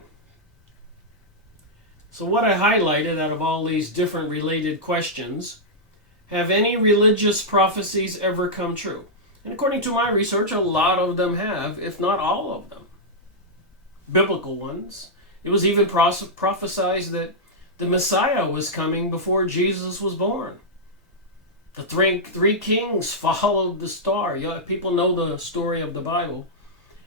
So what I highlighted out of all these different related questions, have any religious prophecies ever come true? And according to my research, a lot of them have, if not all of them. Biblical ones. It was even prophesied that the Messiah was coming before Jesus was born. The three kings followed the star. People know the story of the Bible.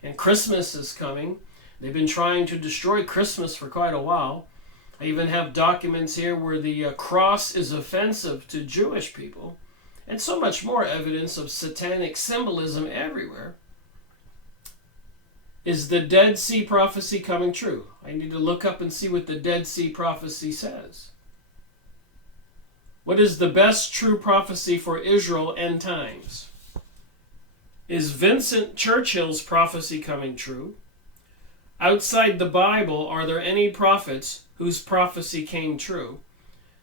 And Christmas is coming. They've been trying to destroy Christmas for quite a while. I even have documents here where the cross is offensive to Jewish people. And so much more evidence of satanic symbolism everywhere. Is the Dead Sea prophecy coming true? I need to look up and see what the Dead Sea prophecy says. What is the best true prophecy for Israel end times? Is Vincent Churchill's prophecy coming true? Outside the Bible, are there any prophets whose prophecy came true?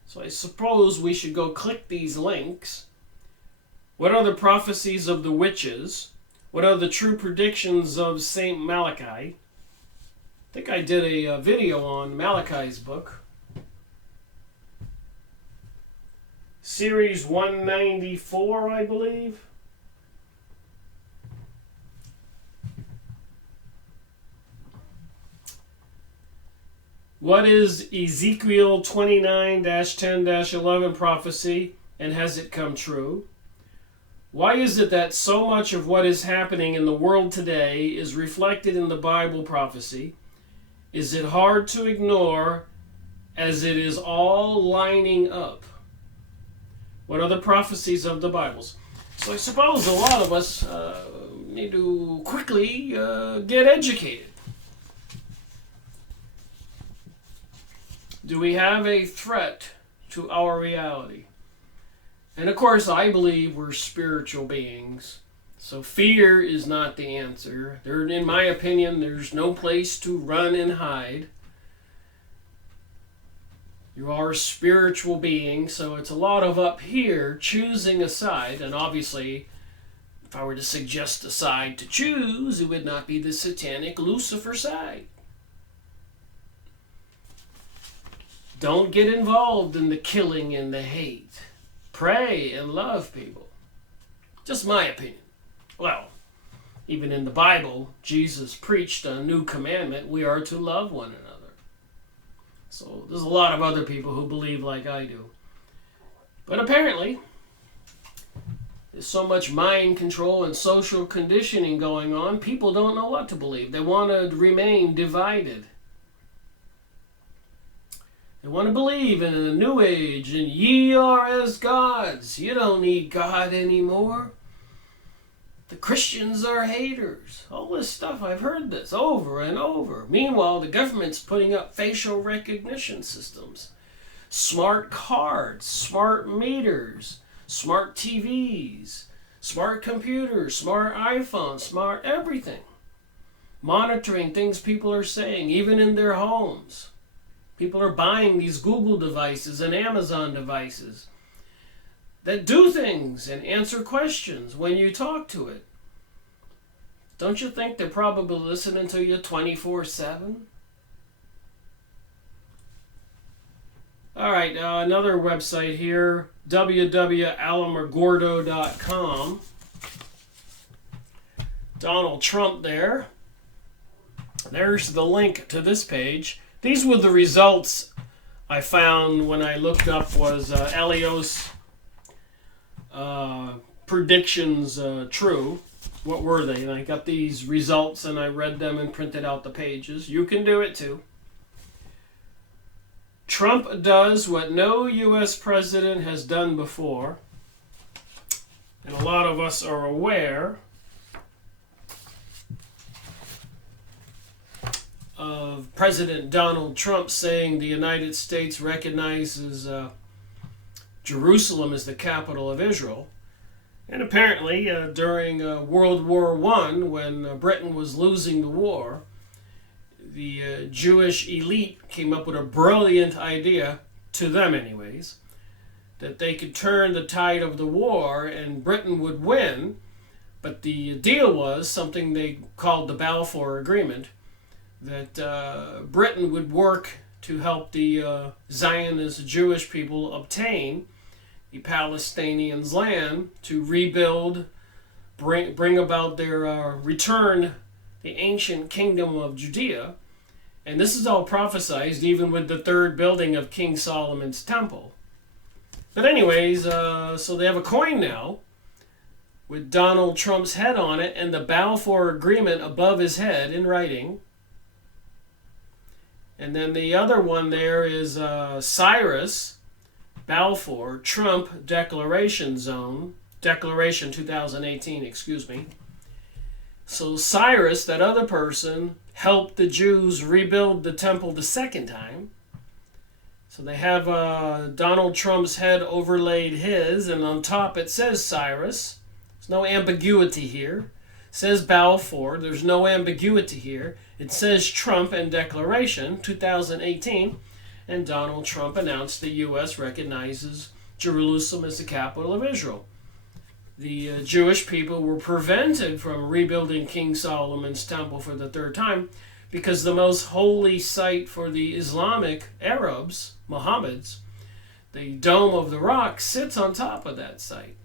So I suppose we should go click these links. What are the prophecies of the witches? What are the true predictions of St. Malachi? I think I did a video on Malachi's book. Series 194, I believe. What is Ezekiel 29-10-11 prophecy, and has it come true? Why is it that so much of what is happening in the world today is reflected in the Bible prophecy? Is it hard to ignore as it is all lining up? What are the prophecies of the Bibles? So I suppose a lot of us need to quickly get educated. Do we have a threat to our reality? And of course, I believe we're spiritual beings. So fear is not the answer. In my opinion, there's no place to run and hide. You are a spiritual being, so it's a lot of up here choosing a side. And obviously, if I were to suggest a side to choose, it would not be the satanic Lucifer side. Don't get involved in the killing and the hate. Pray and love people. Just my opinion. Well, even in the Bible, Jesus preached a new commandment. We are to love one another. So there's a lot of other people who believe like I do. But apparently, there's so much mind control and social conditioning going on, people don't know what to believe. They want to remain divided. They want to believe in a new age, and ye are as gods. You don't need God anymore. The Christians are haters. All this stuff, I've heard this over and over. Meanwhile, the government's putting up facial recognition systems, smart cards, smart meters, smart TVs, smart computers, smart iPhones, smart everything. Monitoring things people are saying, even in their homes. People are buying these Google devices and Amazon devices that do things and answer questions when you talk to it. Don't you think they're probably listening to you 24/7? All right, another website here, www.alamogordo.com. Donald Trump there. There's the link to this page. These were the results I found when I looked up was Elios predictions true. What were they? And I got these results and I read them and printed out the pages. You can do it too. Trump does what no U.S. president has done before. And a lot of us are aware of President Donald Trump saying the United States recognizes Jerusalem as the capital of Israel. And apparently during World War I, when Britain was losing the war, the Jewish elite came up with a brilliant idea, to them anyways, that they could turn the tide of the war and Britain would win. But the deal was something they called the Balfour Agreement, that Britain would work to help the Zionist Jewish people obtain the Palestinians' land to rebuild, bring about their return, the ancient kingdom of Judea. And this is all prophesied even with the third building of King Solomon's temple. But anyways, so they have a coin now with Donald Trump's head on it and the Balfour Agreement above his head in writing. And then the other one there is Cyrus, Balfour, Trump Declaration 2018, excuse me. So Cyrus, that other person, helped the Jews rebuild the temple the second time. So they have Donald Trump's head overlaid his, and on top it says Cyrus. There's no ambiguity here. It says Balfour. There's no ambiguity here. It says Trump and Declaration 2018, and Donald Trump announced the U.S. recognizes Jerusalem as the capital of Israel. The Jewish people were prevented from rebuilding King Solomon's temple for the third time because the most holy site for the Islamic Arabs, Mohammeds, the Dome of the Rock, sits on top of that site.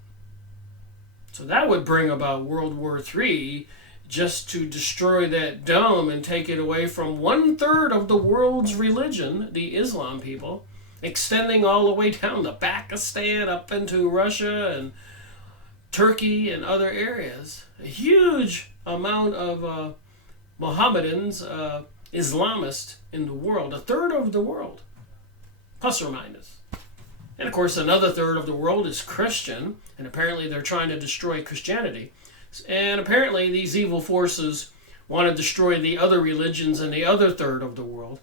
So that would bring about World War III. just to destroy that dome and take it away from 1/3 of the world's religion, the Islam people, extending all the way down to Pakistan, up into Russia and Turkey and other areas. A huge amount of Mohammedans, Islamists in the world, 1/3 of the world, plus or minus. And of course, another 1/3 of the world is Christian, and apparently they're trying to destroy Christianity. And apparently these evil forces want to destroy the other religions in the other 1/3 of the world.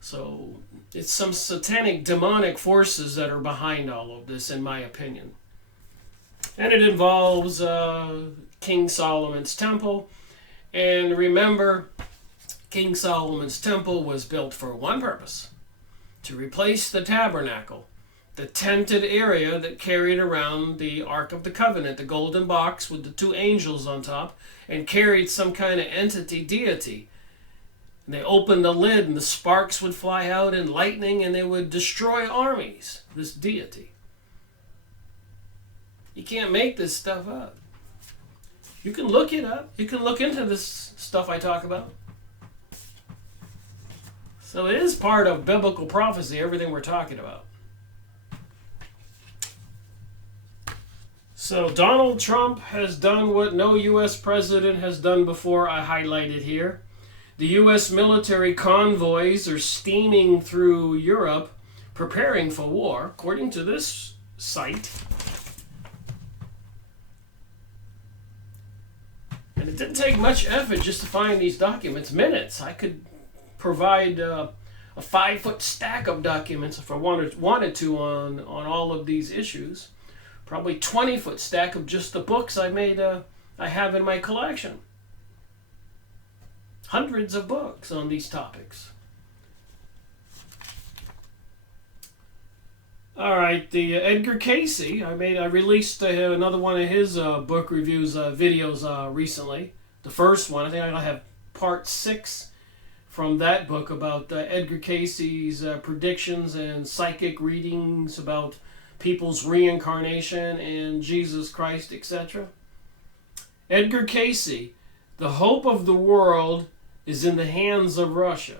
So it's some satanic, demonic forces that are behind all of this, in my opinion. And it involves King Solomon's temple. And remember, King Solomon's temple was built for one purpose: to replace the tabernacle, the tented area that carried around the Ark of the Covenant, the golden box with the 2 angels on top, and carried some kind of entity, deity. And they opened the lid and the sparks would fly out and lightning, and they would destroy armies, this deity. You can't make this stuff up. You can look it up. You can look into this stuff I talk about. So it is part of biblical prophecy, everything we're talking about. So Donald Trump has done what no U.S. president has done before, I highlighted here. The U.S. military convoys are steaming through Europe, preparing for war, according to this site. And it didn't take much effort just to find these documents, minutes. I could provide a 5-foot stack of documents if I wanted to on all of these issues. Probably 20-foot stack of just the books I have in my collection. Hundreds of books on these topics. All right, the Edgar Casey. I released another one of his book reviews videos recently. The first one, I think I have part 6 from that book about Edgar Casey's predictions and psychic readings about people's reincarnation and Jesus Christ, etc. Edgar Casey, the hope of the world is in the hands of Russia.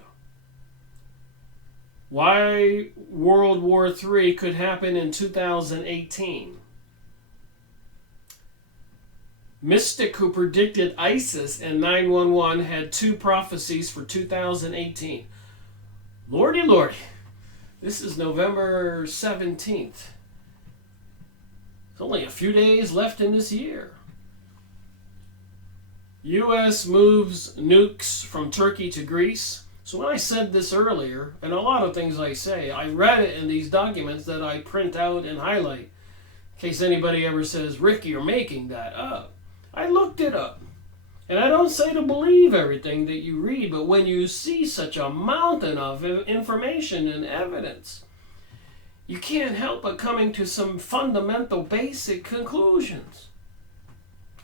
Why World War III could happen in 2018. Mystic who predicted ISIS and 9/11 had 2 prophecies for 2018. Lordy, lordy. This is November 17th. There's only a few days left in this year. U.S. moves nukes from Turkey to Greece. So when I said this earlier, and a lot of things I say, I read it in these documents that I print out and highlight. In case anybody ever says, Rick, you're making that up. I looked it up. And I don't say to believe everything that you read, but when you see such a mountain of information and evidence, you can't help but coming to some fundamental basic conclusions.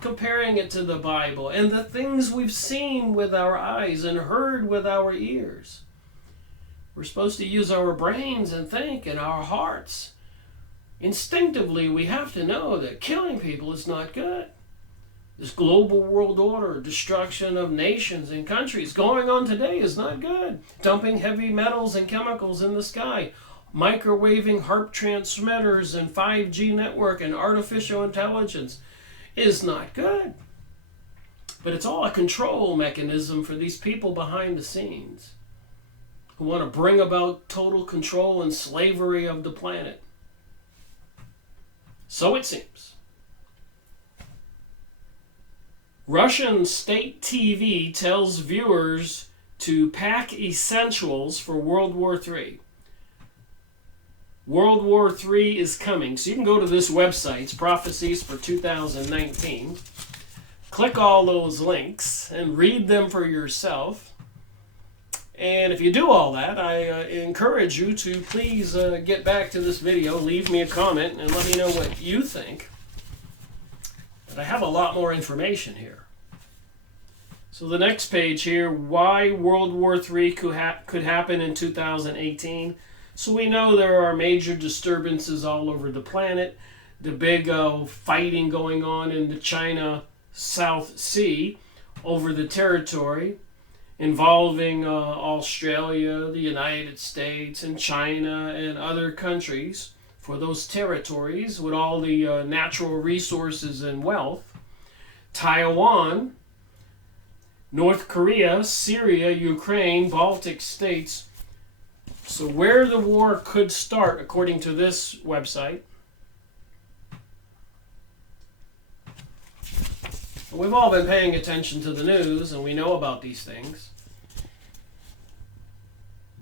Comparing it to the Bible and the things we've seen with our eyes and heard with our ears. We're supposed to use our brains and think and our hearts. Instinctively, we have to know that killing people is not good. This global world order, destruction of nations and countries going on today is not good. Dumping heavy metals and chemicals in the sky, microwaving HARP transmitters and 5G network and artificial intelligence is not good. But it's all a control mechanism for these people behind the scenes who want to bring about total control and slavery of the planet. So it seems. Russian state TV tells viewers to pack essentials for World War III. World War III is coming. So you can go to this website, it's Prophecies for 2019. Click all those links and read them for yourself. And if you do all that, I encourage you to please get back to this video, leave me a comment, and let me know what you think. But I have a lot more information here. So the next page here, why World War III could happen in 2018. So we know there are major disturbances all over the planet. The big fighting going on in the China South Sea. over the territory involving Australia, the United States, and China, and other countries for those territories with all the natural resources and wealth. Taiwan, North Korea, Syria, Ukraine, Baltic states. So where the war could start, according to this website, we've all been paying attention to the news and we know about these things.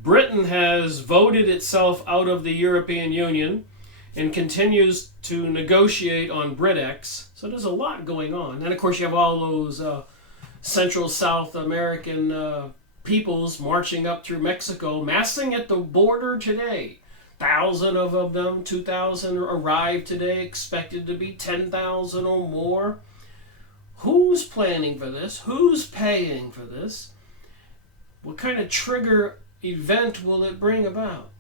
Britain has voted itself out of the European Union and continues to negotiate on BritX. So there's a lot going on. And of course you have all those Central South American peoples marching up through Mexico, massing at the border today. 1,000 of them, 2,000 arrived today, expected to be 10,000 or more. Who's planning for this? Who's paying for this? What kind of trigger event will it bring about?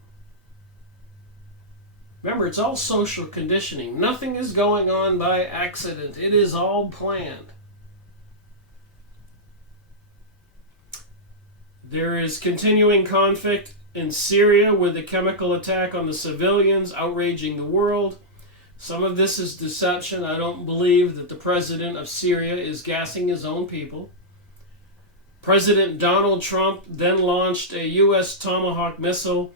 Remember, it's all social conditioning. Nothing is going on by accident. It is all planned. There is continuing conflict in Syria with a chemical attack on the civilians outraging the world. Some of this is deception. I don't believe that the president of Syria is gassing his own people. President Donald Trump then launched a U.S. Tomahawk missile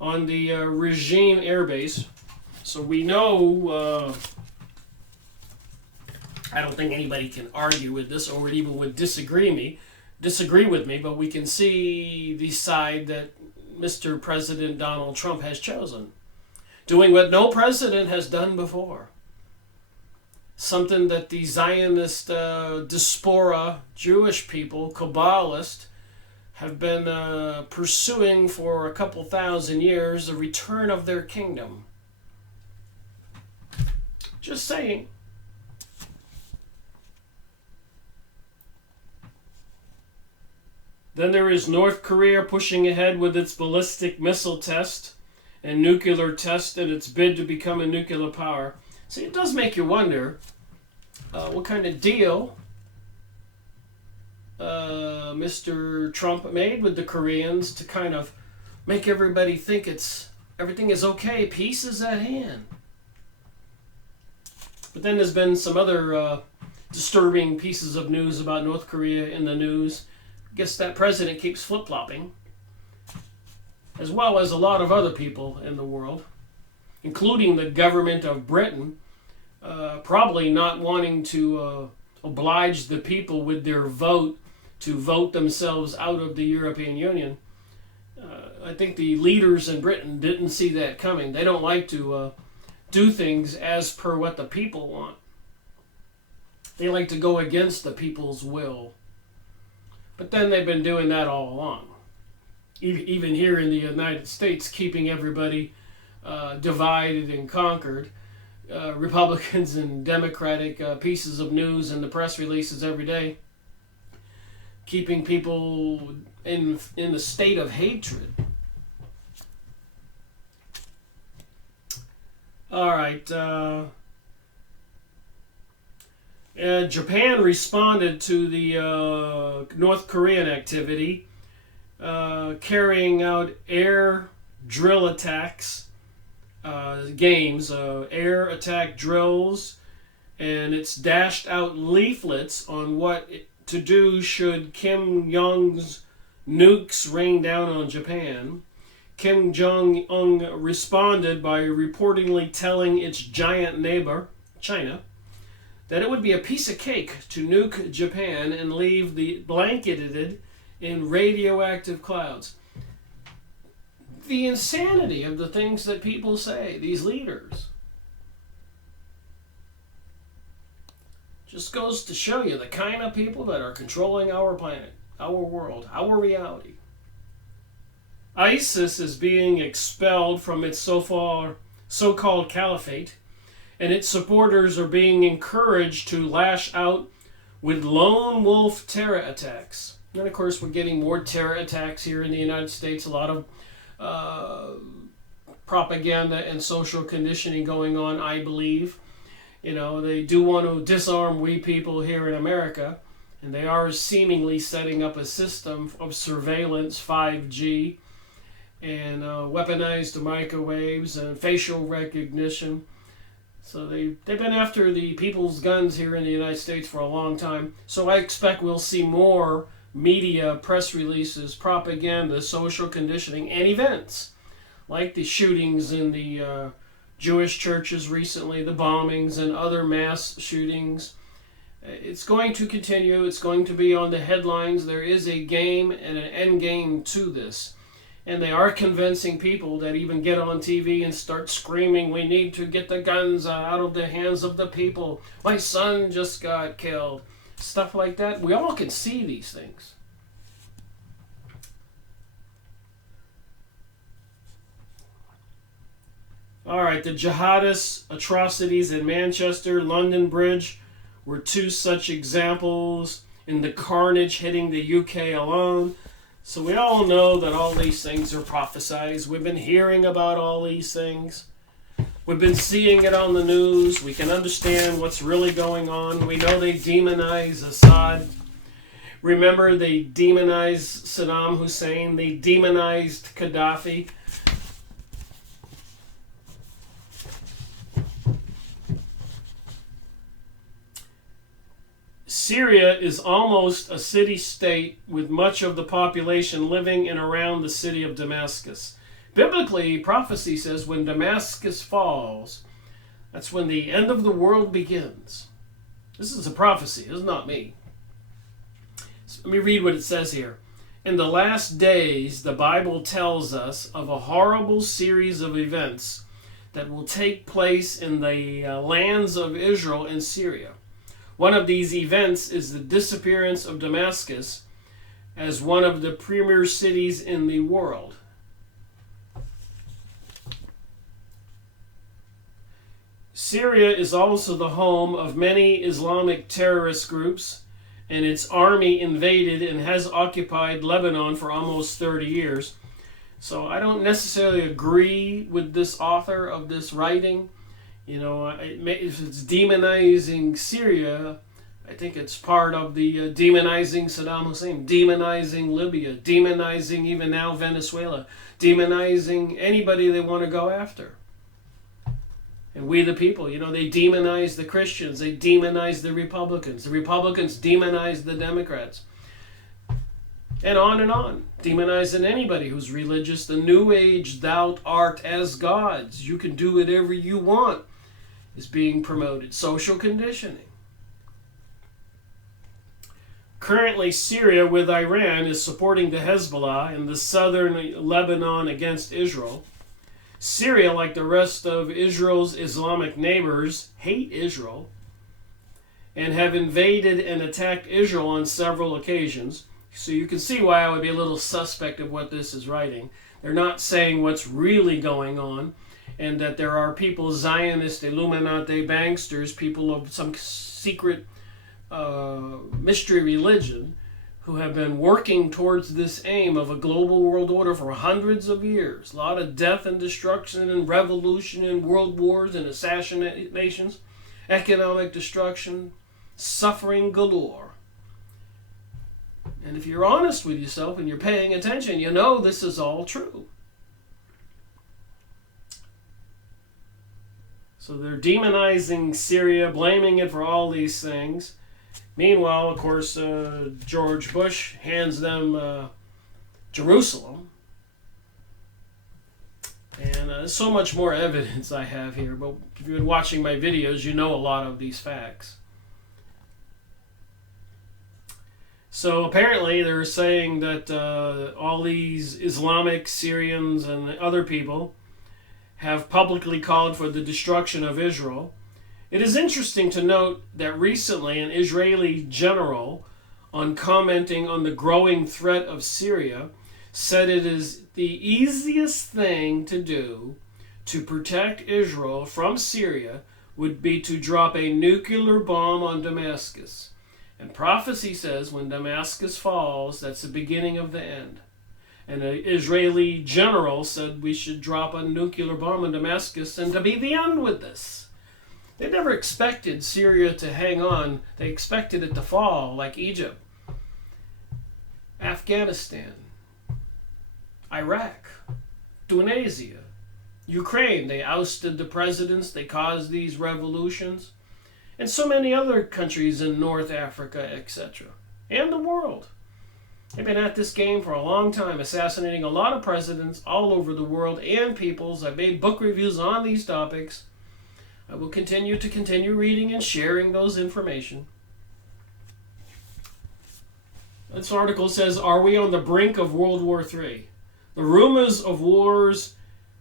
on the regime airbase. So we know, I don't think anybody can argue with this or even would disagree with me, but we can see the side that Mr. President Donald Trump has chosen. Doing what no president has done before. Something that the Zionist diaspora, Jewish people, Kabbalists, have been pursuing for a couple thousand years, the return of their kingdom. Just saying. Then there is North Korea pushing ahead with its ballistic missile test and nuclear test in its bid to become a nuclear power. See, it does make you wonder what kind of deal Mr. Trump made with the Koreans to kind of make everybody think everything is okay, peace is at hand. But then there's been some other disturbing pieces of news about North Korea in the news. I guess that president keeps flip-flopping, as well as a lot of other people in the world, including the government of Britain, probably not wanting to oblige the people with their vote to vote themselves out of the European Union. I think the leaders in Britain didn't see that coming. They don't like to do things as per what the people want. They like to go against the people's will. But then they've been doing that all along. Even here in the United States, keeping everybody divided and conquered. Republicans and Democratic pieces of news and the press releases every day. Keeping people in the state of hatred. All right. Japan responded to the North Korean activity, carrying out air drill attacks, air attack drills, and it's dashed out leaflets on what to do should Kim Jong's nukes rain down on Japan. Kim Jong-un responded by reportedly telling its giant neighbor, China, that it would be a piece of cake to nuke Japan and leave the blanketed in radioactive clouds. The insanity of the things that people say, these leaders, just goes to show you the kind of people that are controlling our planet, our world, our reality. ISIS is being expelled from its so-called caliphate, and its supporters are being encouraged to lash out with lone wolf terror attacks. And of course, we're getting more terror attacks here in the United States, a lot of propaganda and social conditioning going on, I believe. You know, they do want to disarm we people here in America. And they are seemingly setting up a system of surveillance, 5G, and weaponized microwaves and facial recognition. So they've been after the people's guns here in the United States for a long time. So I expect we'll see more media, press releases, propaganda, social conditioning, and events like the shootings in the Jewish churches recently, the bombings and other mass shootings. It's going to continue. It's going to be on the headlines. There is a game and an end game to this. And they are convincing people that even get on TV and start screaming, we need to get the guns out of the hands of the people. My son just got killed. Stuff like that. We all can see these things. All right, the jihadist atrocities in Manchester, London Bridge were two such examples in the carnage hitting the UK alone. So we all know that all these things are prophesized. We've been hearing about all these things. We've been seeing it on the news. We can understand what's really going on. We know they demonize Assad. Remember, they demonized Saddam Hussein. They demonized Gaddafi. Syria is almost a city-state with much of the population living in around the city of Damascus. Biblically, prophecy says when Damascus falls, that's when the end of the world begins. This is a prophecy. This is not me. So let me read what it says here. In the last days, the Bible tells us of a horrible series of events that will take place in the lands of Israel and Syria. One of these events is the disappearance of Damascus as one of the premier cities in the world. Syria is also the home of many Islamic terrorist groups, and its army invaded and has occupied Lebanon for almost 30 years. So I don't necessarily agree with this author of this writing. You know, if it's demonizing Syria, I think it's part of the demonizing Saddam Hussein, demonizing Libya, demonizing even now Venezuela, demonizing anybody they want to go after. And we the people, you know, they demonize the Christians, they demonize the Republicans demonize the Democrats. And on, demonizing anybody who's religious. The New Age, thou art as gods, you can do whatever you want, is being promoted. Social conditioning. Currently, Syria with Iran is supporting the Hezbollah in the southern Lebanon against Israel. Syria, like the rest of Israel's Islamic neighbors, hate Israel and have invaded and attacked Israel on several occasions. So you can see why I would be a little suspect of what this is writing. They're not saying what's really going on, and that there are people, Zionist, Illuminati, banksters, people of some secret mystery religion, who have been working towards this aim of a global world order for hundreds of years. A lot of death and destruction and revolution and world wars and assassinations, economic destruction, suffering galore. And if you're honest with yourself and you're paying attention, you know this is all true. So they're demonizing Syria, blaming it for all these things. Meanwhile, of course, George Bush hands them Jerusalem. And there's so much more evidence I have here, but if you've been watching my videos, you know a lot of these facts. So apparently they're saying that all these Islamic Syrians and other people have publicly called for the destruction of Israel. It is interesting to note that recently an Israeli general, on commenting on the growing threat of Syria, said it is the easiest thing to do to protect Israel from Syria would be to drop a nuclear bomb on Damascus. And prophecy says when Damascus falls, that's the beginning of the end. And an Israeli general said we should drop a nuclear bomb in Damascus and to be the end with this. They never expected Syria to hang on. They expected it to fall, like Egypt, Afghanistan, Iraq, Tunisia, Ukraine. They ousted the presidents. They caused these revolutions. And so many other countries in North Africa, etc. And the world. They've been at this game for a long time, assassinating a lot of presidents all over the world and peoples. I've made book reviews on these topics. I will continue reading and sharing those information. This article says, are we on the brink of World War III? The rumors of wars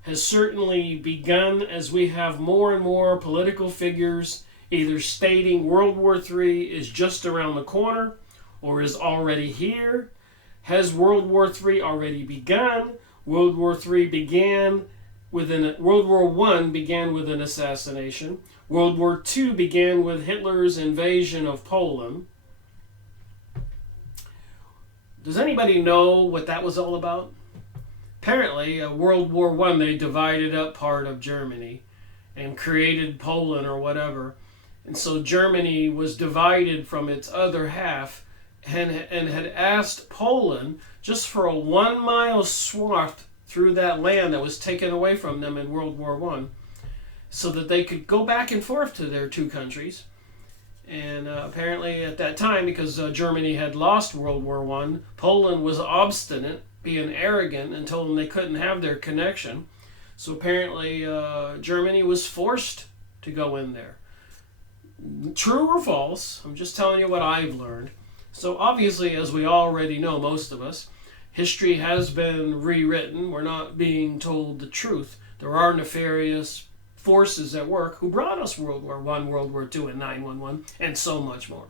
has certainly begun as we have more and more political figures either stating World War III is just around the corner or is already here. Has World War III already begun? World War I began with an assassination. World War II began with Hitler's invasion of Poland. Does anybody know what that was all about? Apparently, World War I, they divided up part of Germany and created Poland or whatever. And so Germany was divided from its other half and had asked Poland just for a 1 mile swath through that land that was taken away from them in World War I so that they could go back and forth to their two countries. And apparently at that time, because Germany had lost World War I, Poland was obstinate, being arrogant, and told them they couldn't have their connection. So apparently Germany was forced to go in there. True or false? I'm just telling you what I've learned. So obviously, as we already know, most of us, history has been rewritten. We're not being told the truth. There are nefarious forces at work who brought us World War I, World War II, and 9/11, and so much more.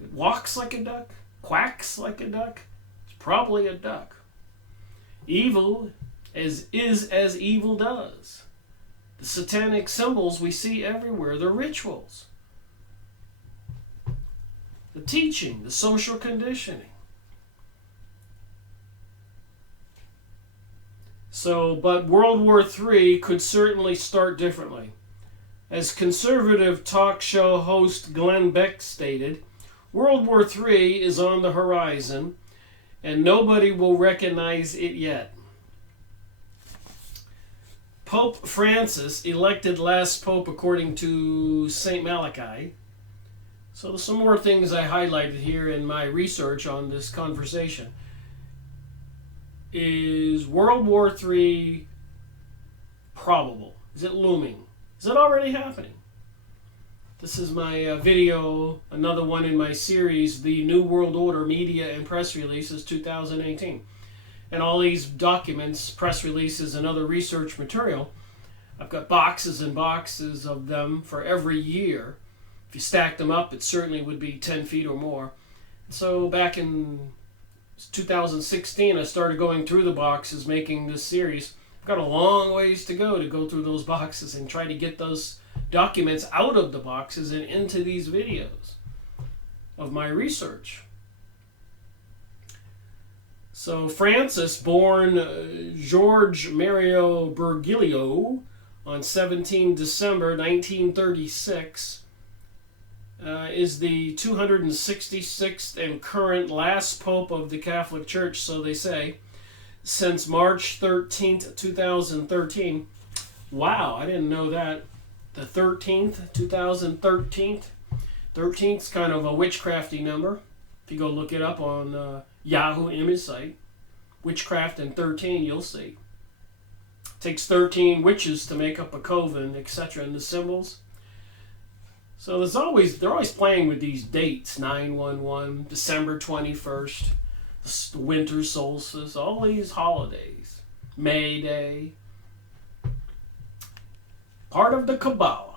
It walks like a duck, quacks like a duck, it's probably a duck. Evil is as evil does. The satanic symbols we see everywhere, the rituals, the teaching, the social conditioning. So, but World War III could certainly start differently. As conservative talk show host Glenn Beck stated, World War III is on the horizon and nobody will recognize it yet. Pope Francis, elected last pope according to St. Malachi. So there's some more things I highlighted here in my research on this conversation. Is World War III probable? Is it looming? Is it already happening? This is my video, another one in my series, The New World Order Media and Press Releases 2018. And all these documents, press releases, and other research material, I've got boxes and boxes of them for every year. If you stack them up, it certainly would be 10 feet or more. So back in 2016, I started going through the boxes, making this series. I've got a long ways to go through those boxes and try to get those documents out of the boxes and into these videos of my research. So Francis, born George Mario Bergoglio on 17 December 1936, is the 266th and current last pope of the Catholic Church, so they say, since March 13th, 2013. Wow, I didn't know that. The 13th, 2013. 13th's kind of a witchcrafty number. If you go look it up on Yahoo image site, witchcraft and 13, you'll see. It takes 13 witches to make up a coven, etc., and the symbols. So they're always playing with these dates, 9/11, December 21st, the winter solstice, all these holidays, May Day. Part of the Kabbalah.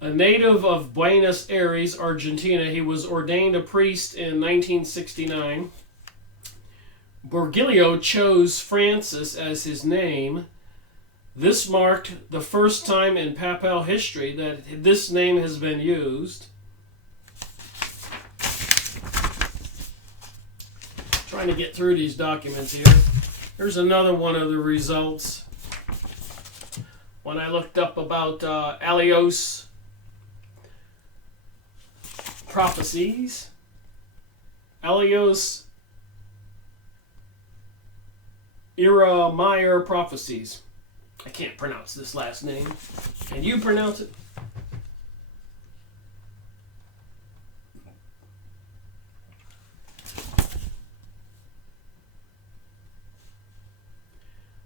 A native of Buenos Aires, Argentina, he was ordained a priest in 1969. Bergoglio chose Francis as his name. This marked the first time in papal history that this name has been used. Trying to get through these documents here. Here's another one of the results when I looked up about Alios prophecies. Alios Meyer prophecies. I can't pronounce this last name. Can you pronounce it?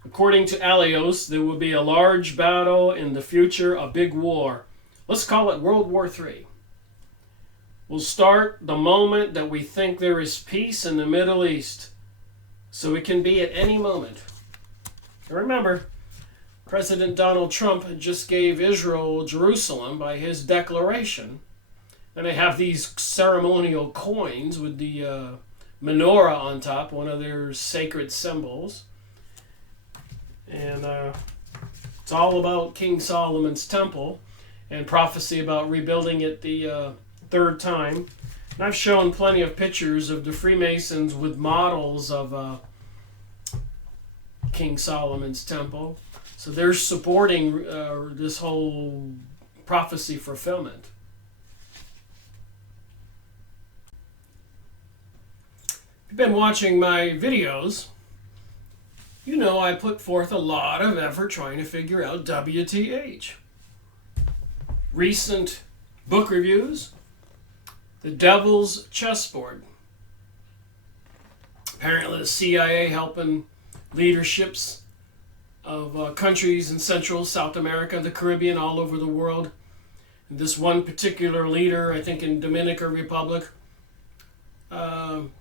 According to Alios, there will be a large battle in the future, a big war. Let's call it World War III. Will start the moment that we think there is peace in the Middle East. So it can be at any moment. And remember, President Donald Trump just gave Israel Jerusalem by his declaration. And they have these ceremonial coins with the menorah on top, one of their sacred symbols. And it's all about King Solomon's temple and prophecy about rebuilding it the third time. And I've shown plenty of pictures of the Freemasons with models of King Solomon's temple. So they're supporting this whole prophecy fulfillment. If you've been watching my videos, you know I put forth a lot of effort trying to figure out WTH. Recent book reviews, The Devil's Chessboard. Apparently the CIA helping leaderships of countries in Central, South America, the Caribbean, all over the world. And this one particular leader, I think in Dominican Republic,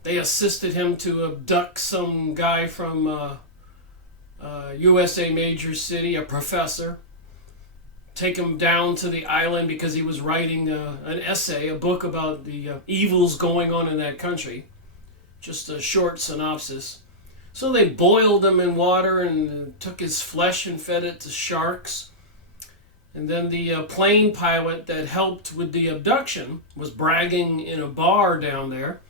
they assisted him to abduct some guy from USA major city, a professor, take him down to the island because he was writing an essay, a book about the evils going on in that country. Just a short synopsis. So they boiled him in water and took his flesh and fed it to sharks. And then the plane pilot that helped with the abduction was bragging in a bar down there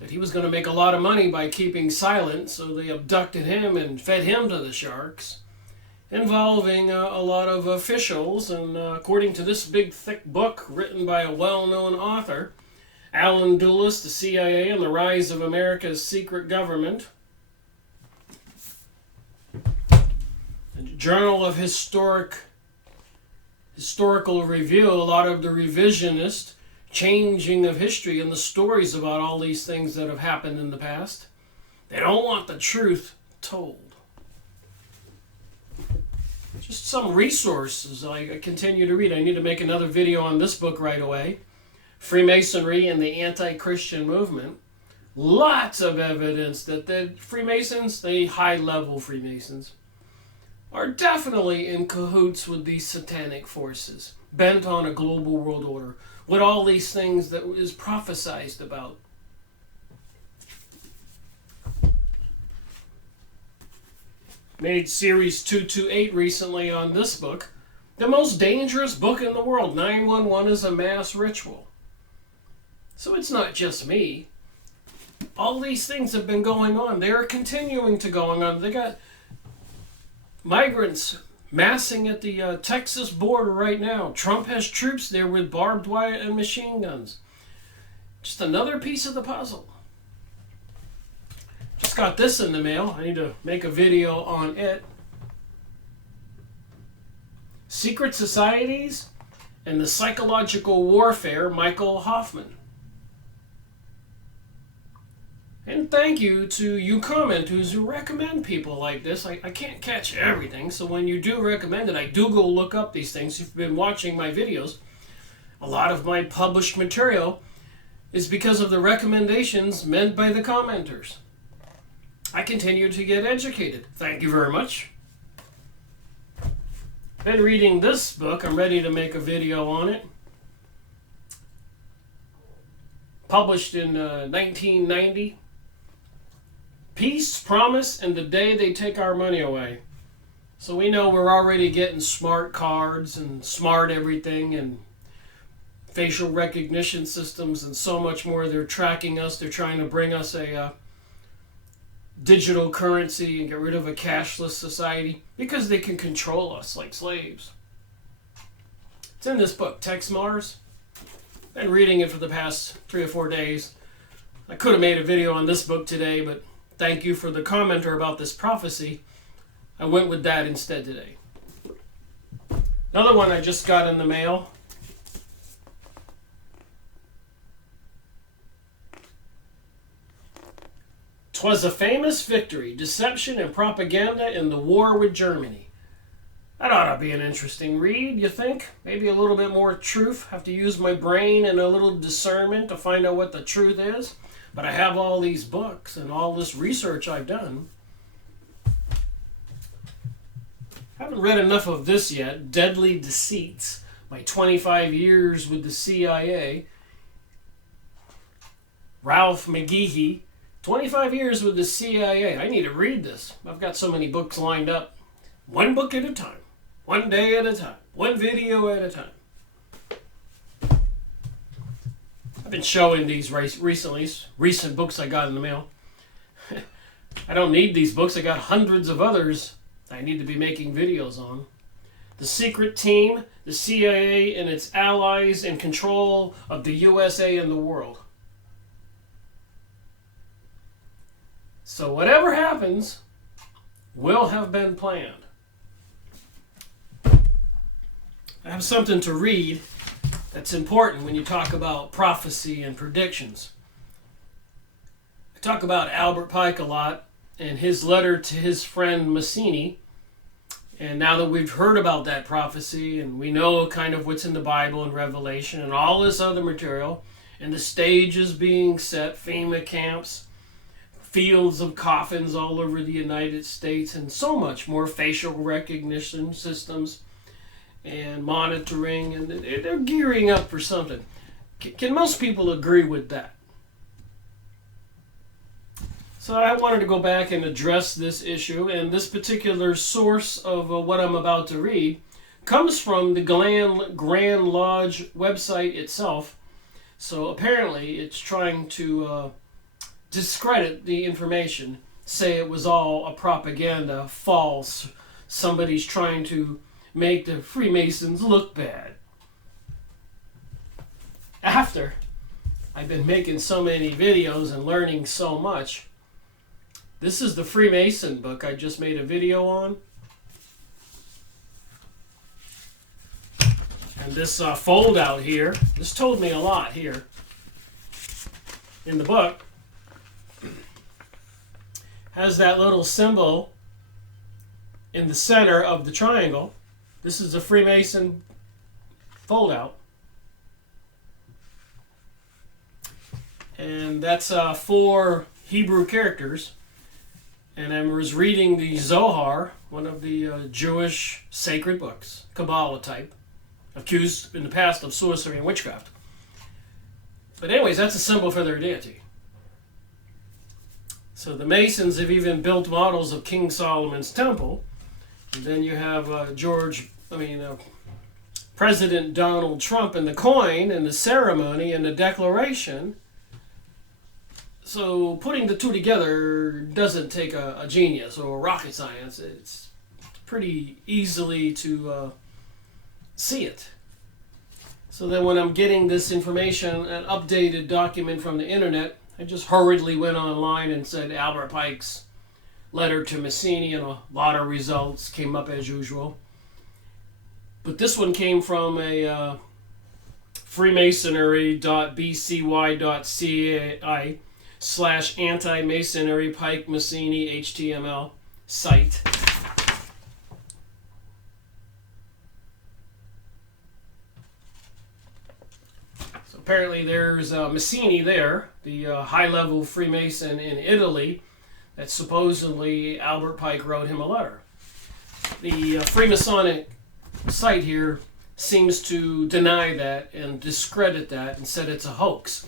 that he was going to make a lot of money by keeping silent, so they abducted him and fed him to the sharks, involving a lot of officials. And according to this big thick book written by a well-known author, Alan Dulles, The CIA and the Rise of America's Secret Government, the Journal of Historical Review, a lot of the revisionist changing of history and the stories about all these things that have happened in the past. They don't want the truth told. Just some resources I continue to read. I need to make another video on this book right away. Freemasonry and the Anti-Christian Movement. Lots of evidence that the Freemasons, the high-level Freemasons, are definitely in cahoots with these satanic forces, bent on a global world order, with all these things that is prophesized about. Made series 228 recently on this book. The most dangerous book in the world. 911 is a mass ritual. So it's not just me. All these things have been going on. They are continuing to go on. They got migrants massing at the Texas border right now. Trump has troops there with barbed wire and machine guns. Just another piece of the puzzle. Just got this in the mail. I need to make a video on it. Secret Societies and the Psychological Warfare, Michael Hoffman. And thank you to you commenters who recommend people like this. I can't catch everything, so when you do recommend it, I do go look up these things. If you've been watching my videos, a lot of my published material is because of the recommendations meant by the commenters. I continue to get educated. Thank you very much. Been reading this book. I'm ready to make a video on it. Published in 1990. Peace, Promise, and the Day They Take Our Money Away. So we know we're already getting smart cards and smart everything and facial recognition systems and so much more. They're tracking us. They're trying to bring us a digital currency and get rid of a cashless society because they can control us like slaves. It's in this book, Text Mars. Been reading it for the past 3 or 4 days. I could have made a video on this book today, but thank you for the commenter about this prophecy. I went with that instead today. Another one I just got in the mail. "'Twas a famous victory, deception and propaganda in the war with Germany." That ought to be an interesting read, you think? Maybe a little bit more truth. Have to use my brain and a little discernment to find out what the truth is. But I have all these books and all this research I've done. Haven't read enough of this yet. "Deadly Deceits," my 25 years with the CIA. Ralph McGehee, 25 years with the CIA. I need to read this. I've got so many books lined up. One book at a time. One day at a time. One video at a time. I've been showing these recent books I got in the mail. I don't need these books. I got hundreds of others I need to be making videos on. "The Secret Team, the CIA and its allies in control of the USA and the world." So whatever happens will have been planned. I have something to read that's important when you talk about prophecy and predictions. I talk about Albert Pike a lot and his letter to his friend Mazzini. And now that we've heard about that prophecy and we know kind of what's in the Bible and Revelation and all this other material, and the stages being set, FEMA camps, fields of coffins all over the United States, and so much more, facial recognition systems and monitoring, and they're gearing up for something. Can most people agree with that? So I wanted to go back and address this issue, and this particular source of what I'm about to read comes from the Grand Lodge website itself. So apparently it's trying to discredit the information, say it was all a propaganda, false. Somebody's trying to make the Freemasons look bad. After I've been making so many videos and learning so much, this is the Freemason book I just made a video on. And this fold out here, this told me a lot here in the book. Has that little symbol in the center of the triangle. This is a Freemason fold out. And that's 4 Hebrew characters. And I was reading the Zohar, one of the Jewish sacred books, Kabbalah type, accused in the past of sorcery and witchcraft. But anyways, that's a symbol for their deity. So the Masons have even built models of King Solomon's temple. And then you have President Donald Trump and the coin and the ceremony and the declaration. So putting the two together doesn't take a genius or rocket science. It's pretty easily to see it. So then when I'm getting this information, an updated document from the internet, I just hurriedly went online and said Albert Pike's letter to Mazzini, and a lot of results came up as usual. But this one came from a freemasonry.bcy.cai/anti-masonry Pike Mazzini HTML site. So apparently there's Mazzini there, the high-level Freemason in Italy, that supposedly Albert Pike wrote him a letter. The Freemasonic site here seems to deny that and discredit that and said it's a hoax.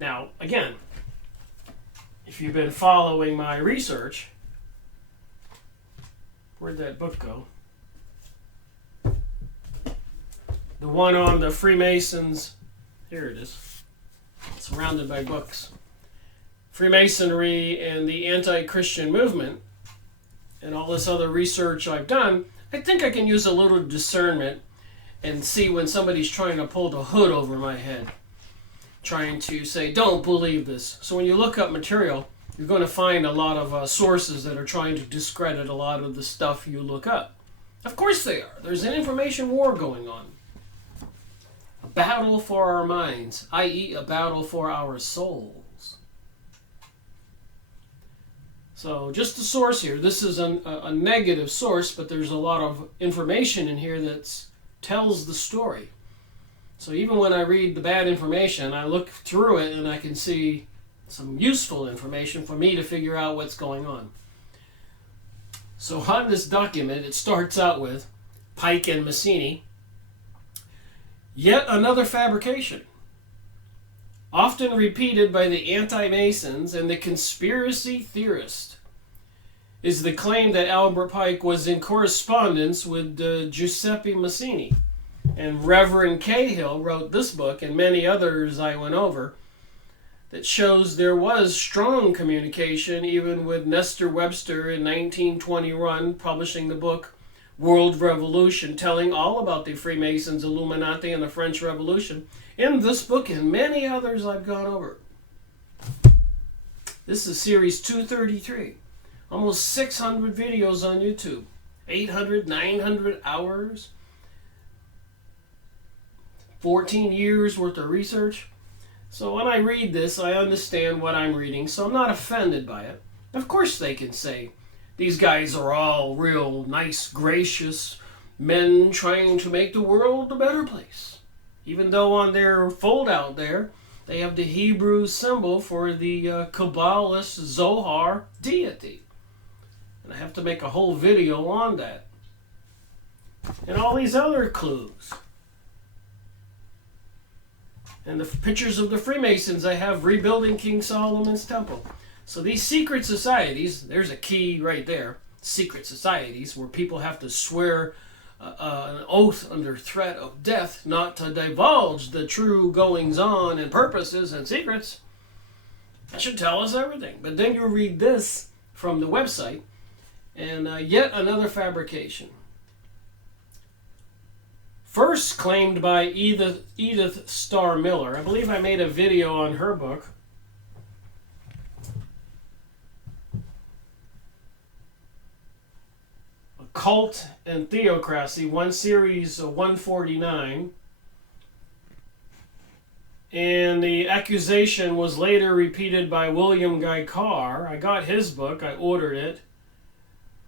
Now, again, if you've been following my research, where'd that book go? The one on the Freemasons, here it is, surrounded by books. Freemasonry and the anti-Christian movement and all this other research I've done, I think I can use a little discernment and see when somebody's trying to pull the hood over my head, trying to say, don't believe this. So when you look up material, you're going to find a lot of sources that are trying to discredit a lot of the stuff you look up. Of course they are. There's an information war going on. A battle for our minds, i.e. a battle for our souls. So just the source here. This is a negative source, but there's a lot of information in here that tells the story. So even when I read the bad information, I look through it and I can see some useful information for me to figure out what's going on. So on this document, it starts out with Pike and Massini. Yet another fabrication, often repeated by the anti-Masons and the conspiracy theorists, is the claim that Albert Pike was in correspondence with Giuseppe Massini. And Reverend Cahill wrote this book, and many others I went over, that shows there was strong communication even with Nestor Webster in 1921, publishing the book World Revolution, telling all about the Freemasons, Illuminati, and the French Revolution. In this book and many others I've gone over. This is series 233. Almost 600 videos on YouTube. 800, 900 hours. 14 years worth of research. So when I read this, I understand what I'm reading, so I'm not offended by it. Of course they can say, these guys are all real nice, gracious men trying to make the world a better place. Even though on their fold-out there, they have the Hebrew symbol for the Kabbalist Zohar deity. And I have to make a whole video on that. And all these other clues. And the pictures of the Freemasons I have rebuilding King Solomon's temple. So these secret societies, there's a key right there. Secret societies where people have to swear an oath under threat of death not to divulge the true goings-on and purposes and secrets. That should tell us everything. But then you read this from the website, and yet another fabrication. First claimed by Edith Starr Miller. I believe I made a video on her book. Cult and Theocracy, one series 149. And the accusation was later repeated by William Guy Carr. I got his book, I ordered it,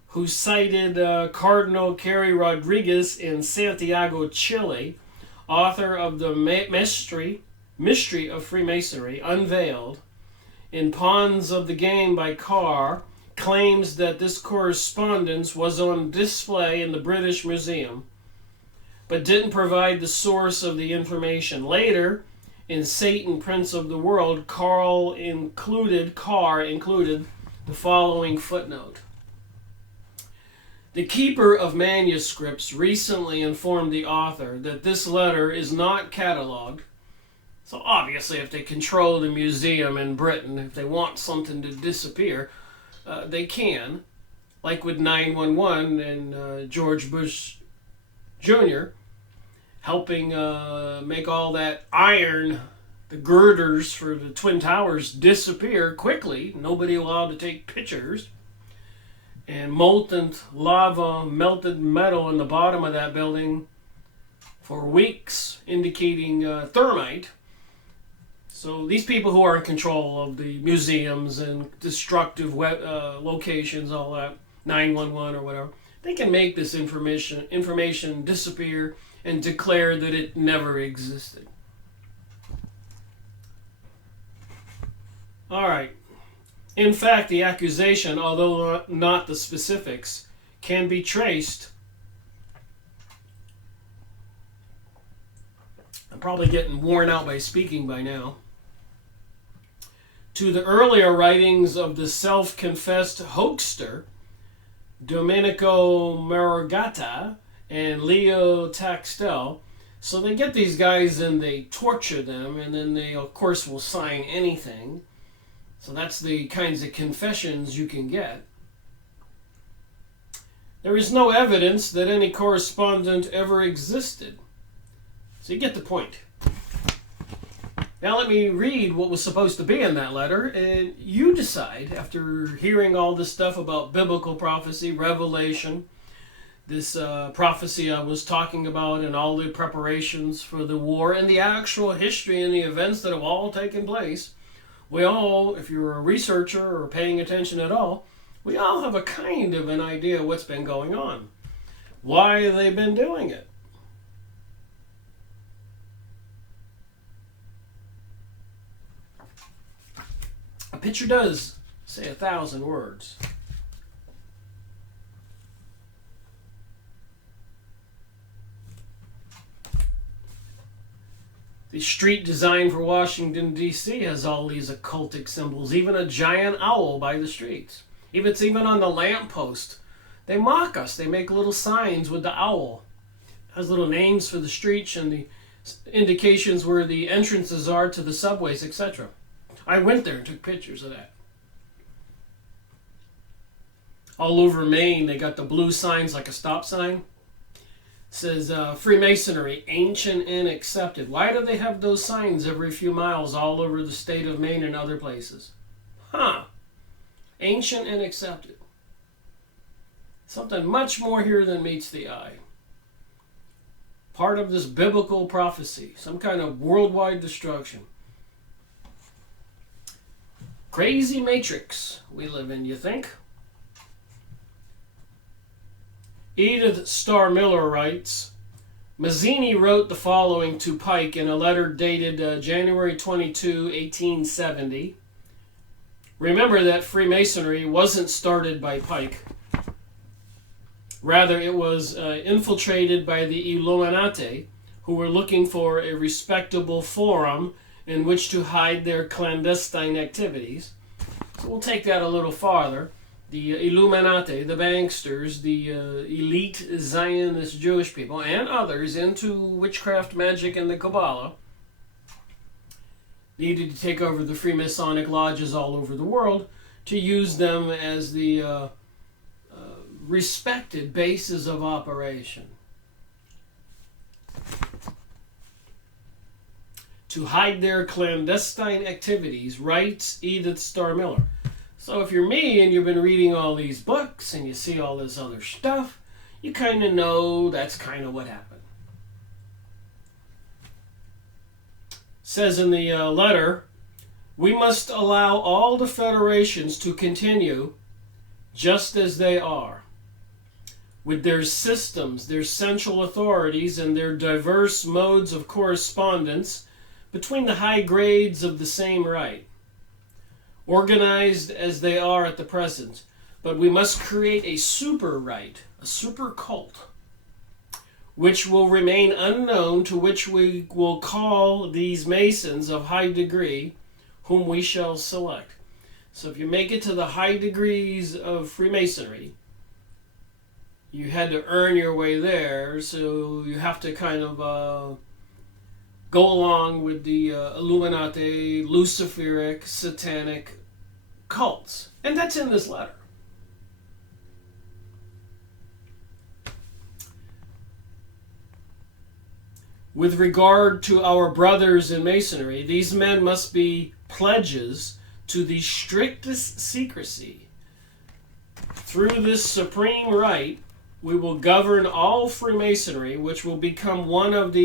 who cited Cardinal Carey Rodriguez in Santiago, Chile, author of the Mystery of Freemasonry, Unveiled, in Pawns of the Game by Carr, claims that this correspondence was on display in the British Museum, but didn't provide the source of the information. Later, in Satan, Prince of the World, Carr included the following footnote. The keeper of manuscripts recently informed the author that this letter is not catalogued. So obviously if they control the museum in Britain, if they want something to disappear, they can, like with 911 and George Bush Jr., helping make all that iron, the girders for the Twin Towers, disappear quickly. Nobody allowed to take pictures. And molten lava, melted metal in the bottom of that building for weeks, indicating thermite. So these people who are in control of the museums and destructive locations, all that, 911 or whatever, they can make this information disappear and declare that it never existed. All right. In fact, the accusation, although not the specifics, can be traced. I'm probably getting worn out by speaking by now. To the earlier writings of the self-confessed hoaxer, Domenico Margata and Leo Taxtel. So they get these guys and they torture them, and then they, of course, will sign anything. So that's the kinds of confessions you can get. There is no evidence that any correspondent ever existed. So you get the point. Now let me read what was supposed to be in that letter, and you decide, after hearing all this stuff about biblical prophecy, revelation, this prophecy I was talking about, and all the preparations for the war, and the actual history and the events that have all taken place. We all, if you're a researcher or paying attention at all, we all have a kind of an idea what's been going on, why they've been doing it. A picture does say 1,000 words. The street design for Washington, D.C. has all these occultic symbols, even a giant owl by the streets. It's even on the lamppost. They mock us. They make little signs with the owl. It has little names for the streets and the indications where the entrances are to the subways, etc. I went there and took pictures of that. All over Maine, they got the blue signs like a stop sign. It says Freemasonry, ancient and accepted. Why do they have those signs every few miles all over the state of Maine and other places? Ancient and accepted. Something much more here than meets the eye. Part of this biblical prophecy, some kind of worldwide destruction. Crazy matrix we live in, you think? Edith Starr Miller writes, Mazzini wrote the following to Pike in a letter dated January 22, 1870. Remember that Freemasonry wasn't started by Pike. Rather, it was infiltrated by the Illuminati, who were looking for a respectable forum in which to hide their clandestine activities. So we'll take that a little farther. The Illuminati, the banksters, the elite Zionist Jewish people, and others into witchcraft, magic, and the Kabbalah, needed to take over the Freemasonic lodges all over the world to use them as the respected bases of operation. To hide their clandestine activities, writes Edith Starr Miller. So if you're me and you've been reading all these books and you see all this other stuff, you kind of know that's kind of what happened. Says in the letter, we must allow all the federations to continue just as they are, with their systems, their central authorities, and their diverse modes of correspondence between the high grades of the same rite, organized as they are at the present. But we must create a super rite, a super cult, which will remain unknown, to which we will call these Masons of high degree, whom we shall select. So if you make it to the high degrees of Freemasonry, you had to earn your way there, so you have to kind of go along with the Illuminati, Luciferic, satanic cults. And that's in this letter. With regard to our brothers in Masonry, these men must be pledges to the strictest secrecy. Through this supreme rite, we will govern all Freemasonry, which will become one of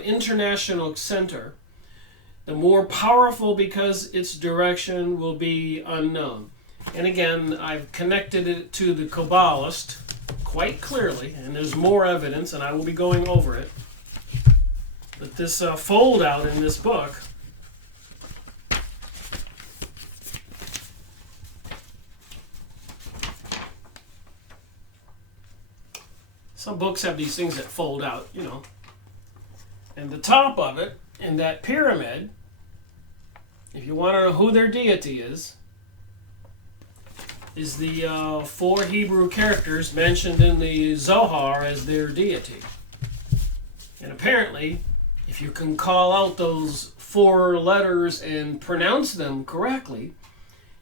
international center, the more powerful because its direction will be unknown. And again, I've connected it to the Kabbalist quite clearly, and there's more evidence, and I will be going over it. But this fold out in this book some books have these things that fold out, you know. And the top of it, in that pyramid, if you want to know who their deity is the 4 Hebrew characters mentioned in the Zohar as their deity. And apparently, if you can call out those four letters and pronounce them correctly,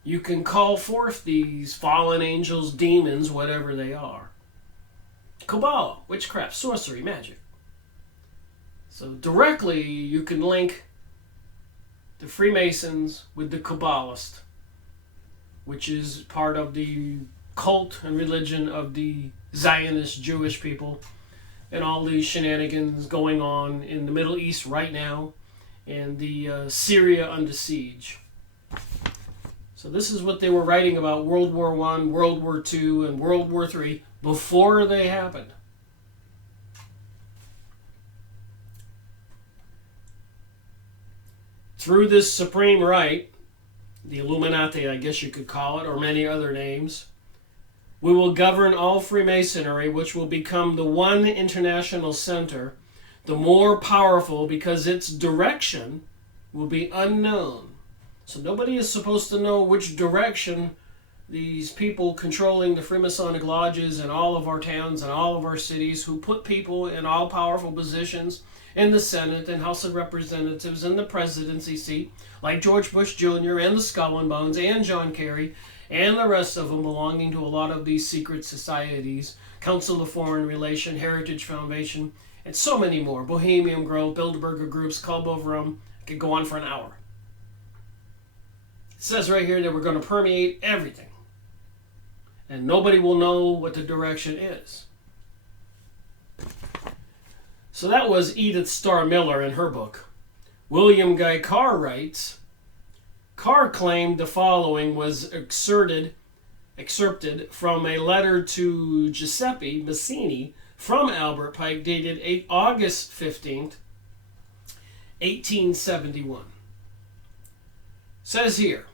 you can call forth these fallen angels, demons, whatever they are. Kabbalah, witchcraft, sorcery, magic. So directly you can link the Freemasons with the Kabbalist, which is part of the cult and religion of the Zionist Jewish people, and all these shenanigans going on in the Middle East right now, and the Syria under siege. So this is what they were writing about World War I, World War II, and World War III before they happened. Through this supreme right, the Illuminati, I guess you could call it, or many other names, we will govern all Freemasonry, which will become the one international center, the more powerful because its direction will be unknown. So nobody is supposed to know which direction these people controlling the Freemasonic lodges in all of our towns and all of our cities, who put people in all powerful positions in the Senate and House of Representatives and the presidency seat, like George Bush Jr. and the Skull and Bones and John Kerry and the rest of them belonging to a lot of these secret societies, Council of Foreign Relations, Heritage Foundation, and so many more, Bohemian Grove, Bilderberger Groups, Club of Rome. I could go on for an hour. It says right here that we're going to permeate everything, and nobody will know what the direction is. So that was Edith Starr Miller in her book. William Guy Carr writes, Carr claimed the following was excerpted from a letter to Giuseppe Mazzini from Albert Pike dated August 15th, 1871. Says here,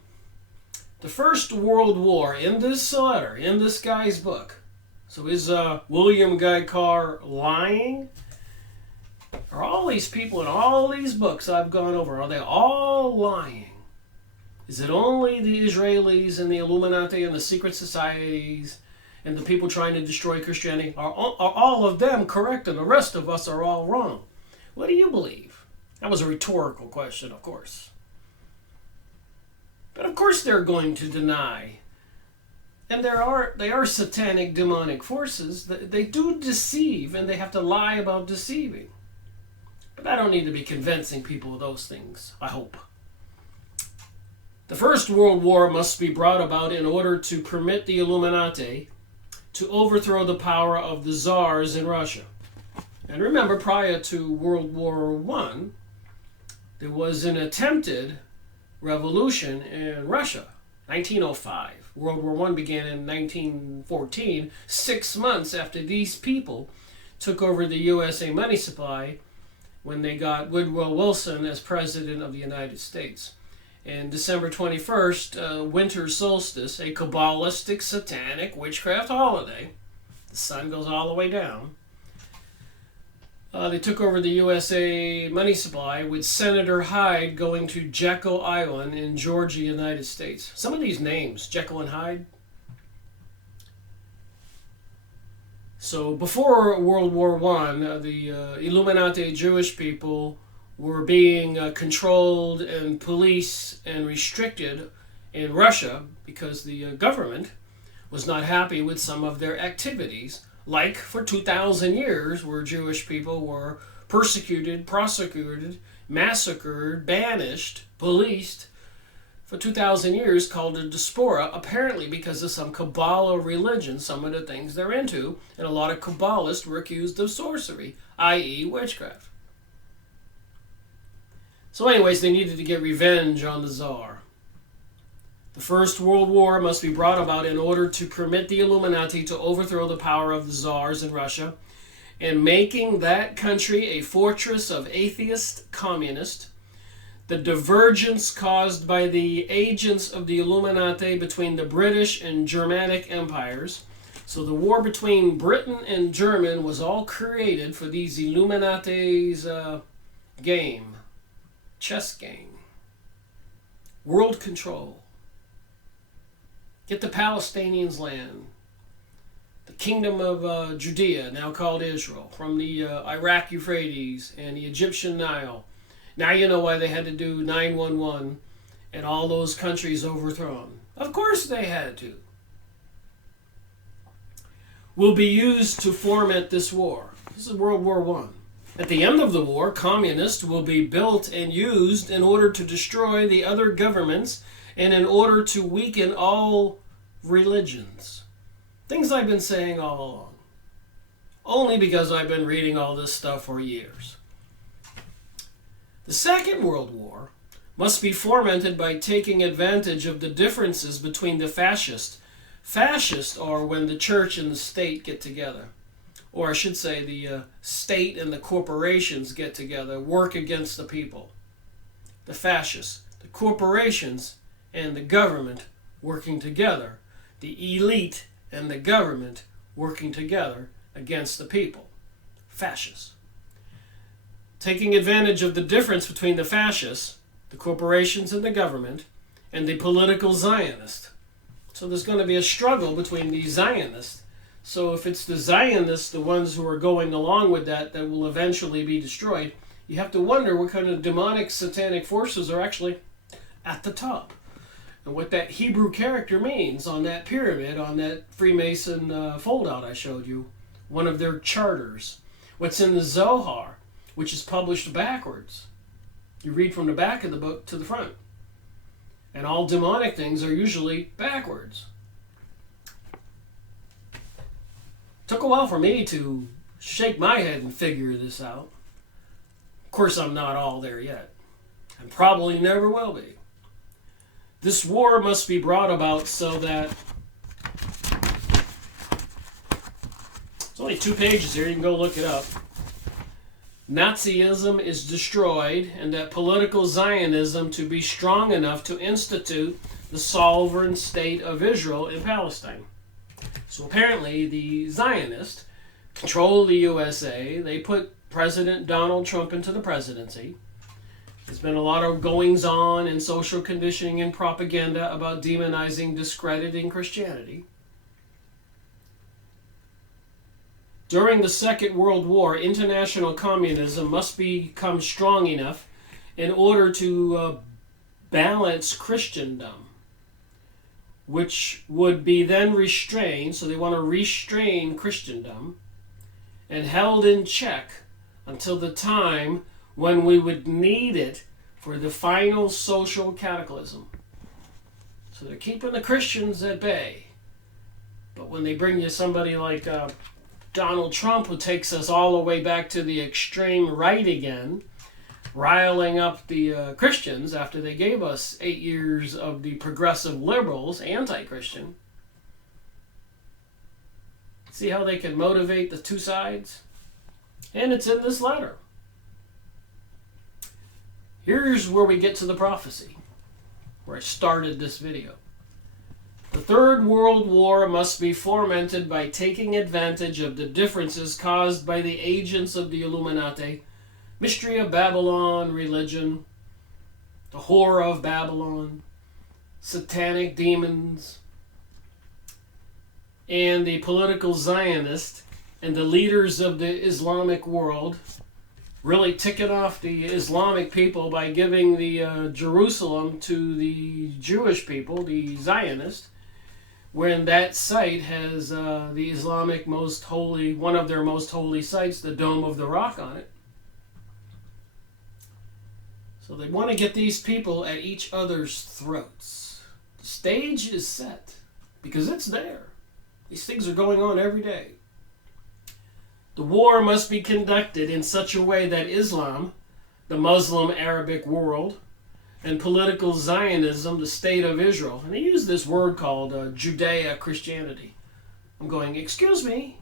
the First World War, in this letter, in this guy's book, so is William Guy Carr lying? Are all these people in all these books I've gone over, are they all lying? Is it only the Israelis and the Illuminati and the secret societies and the people trying to destroy Christianity? Are all of them correct and the rest of us are all wrong? What do you believe? That was a rhetorical question, of course. But of course they're going to deny. And they are satanic, demonic forces. They do deceive, and they have to lie about deceiving. But I don't need to be convincing people of those things, I hope. The First World War must be brought about in order to permit the Illuminati to overthrow the power of the czars in Russia. And remember, prior to World War I, there was an attempted revolution in Russia, 1905. World War I began in 1914, 6 months after these people took over the USA money supply when they got Woodrow Wilson as President of the United States. And December 21st, winter solstice, a Kabbalistic, satanic, witchcraft holiday. The sun goes all the way down. They took over the USA money supply with Senator Hyde going to Jekyll Island in Georgia, United States. Some of these names, Jekyll and Hyde. So before World War I, the Illuminati Jewish people were being controlled and policed and restricted in Russia because the government was not happy with some of their activities, like for 2,000 years where Jewish people were persecuted, prosecuted, massacred, banished, policed for 2,000 years, called a diaspora, apparently because of some Kabbalah religion, some of the things they're into, and a lot of Kabbalists were accused of sorcery, i.e. witchcraft. So anyways, they needed to get revenge on the Tsar. The First World War must be brought about in order to permit the Illuminati to overthrow the power of the Tsars in Russia, and making that country a fortress of atheist communists. The divergence caused by the agents of the Illuminati between the British and Germanic empires. So the war between Britain and German was all created for these Illuminati's game, chess game, world control. Get the Palestinians land, the kingdom of Judea, now called Israel, from the Iraq Euphrates and the Egyptian Nile. Now you know why they had to do 911 and all those countries overthrown. Of course they had to. Will be used to foment this war. This is World War One. At the end of the war, communists will be built and used in order to destroy the other governments and in order to weaken all religions. Things I've been saying all along. Only because I've been reading all this stuff for years. The Second World War must be fomented by taking advantage of the differences between the fascists. Fascists are when the church and the state get together. Or I should say the state and the corporations get together, work against the people. The fascists, the corporations and the government working together. The elite and the government working together against the people. Fascists. Taking advantage of the difference between the fascists, the corporations and the government, and the political Zionists. So there's going to be a struggle between the Zionists. So if it's the Zionists, the ones who are going along with that will eventually be destroyed, you have to wonder what kind of demonic satanic forces are actually at the top. And what that Hebrew character means on that pyramid, on that Freemason foldout I showed you, one of their charters. What's in the Zohar, which is published backwards. You read from the back of the book to the front. And all demonic things are usually backwards. Took a while for me to shake my head and figure this out. Of course, I'm not all there yet. And probably never will be. This war must be brought about so that... It's only 2 pages here, you can go look it up. Nazism is destroyed, and that political Zionism to be strong enough to institute the sovereign state of Israel in Palestine. So apparently the Zionists control the USA. They put President Donald Trump into the presidency. There's been a lot of goings on and social conditioning and propaganda about demonizing, discrediting Christianity. During the Second World War, international communism must become strong enough in order to balance Christendom, which would be then restrained, so they want to restrain Christendom, and held in check until the time when we would need it for the final social cataclysm. So they're keeping the Christians at bay. But when they bring you somebody like Donald Trump, who takes us all the way back to the extreme right again, riling up the Christians after they gave us 8 years of the progressive liberals, anti-Christian. See how they can motivate the two sides? And it's in this letter. Here's where we get to the prophecy, where I started this video. The Third World War must be fomented by taking advantage of the differences caused by the agents of the Illuminati, Mystery of Babylon religion, the horror of Babylon, satanic demons, and the political Zionists and the leaders of the Islamic world, really ticking off the Islamic people by giving the Jerusalem to the Jewish people, the Zionists, when that site has the Islamic most holy, one of their most holy sites, the Dome of the Rock on it. So they want to get these people at each other's throats. The stage is set because it's there. These things are going on every day. The war must be conducted in such a way that Islam, the Muslim Arabic world, and political Zionism, the state of Israel, and they use this word called Judeo-Christianity. I'm going, excuse me?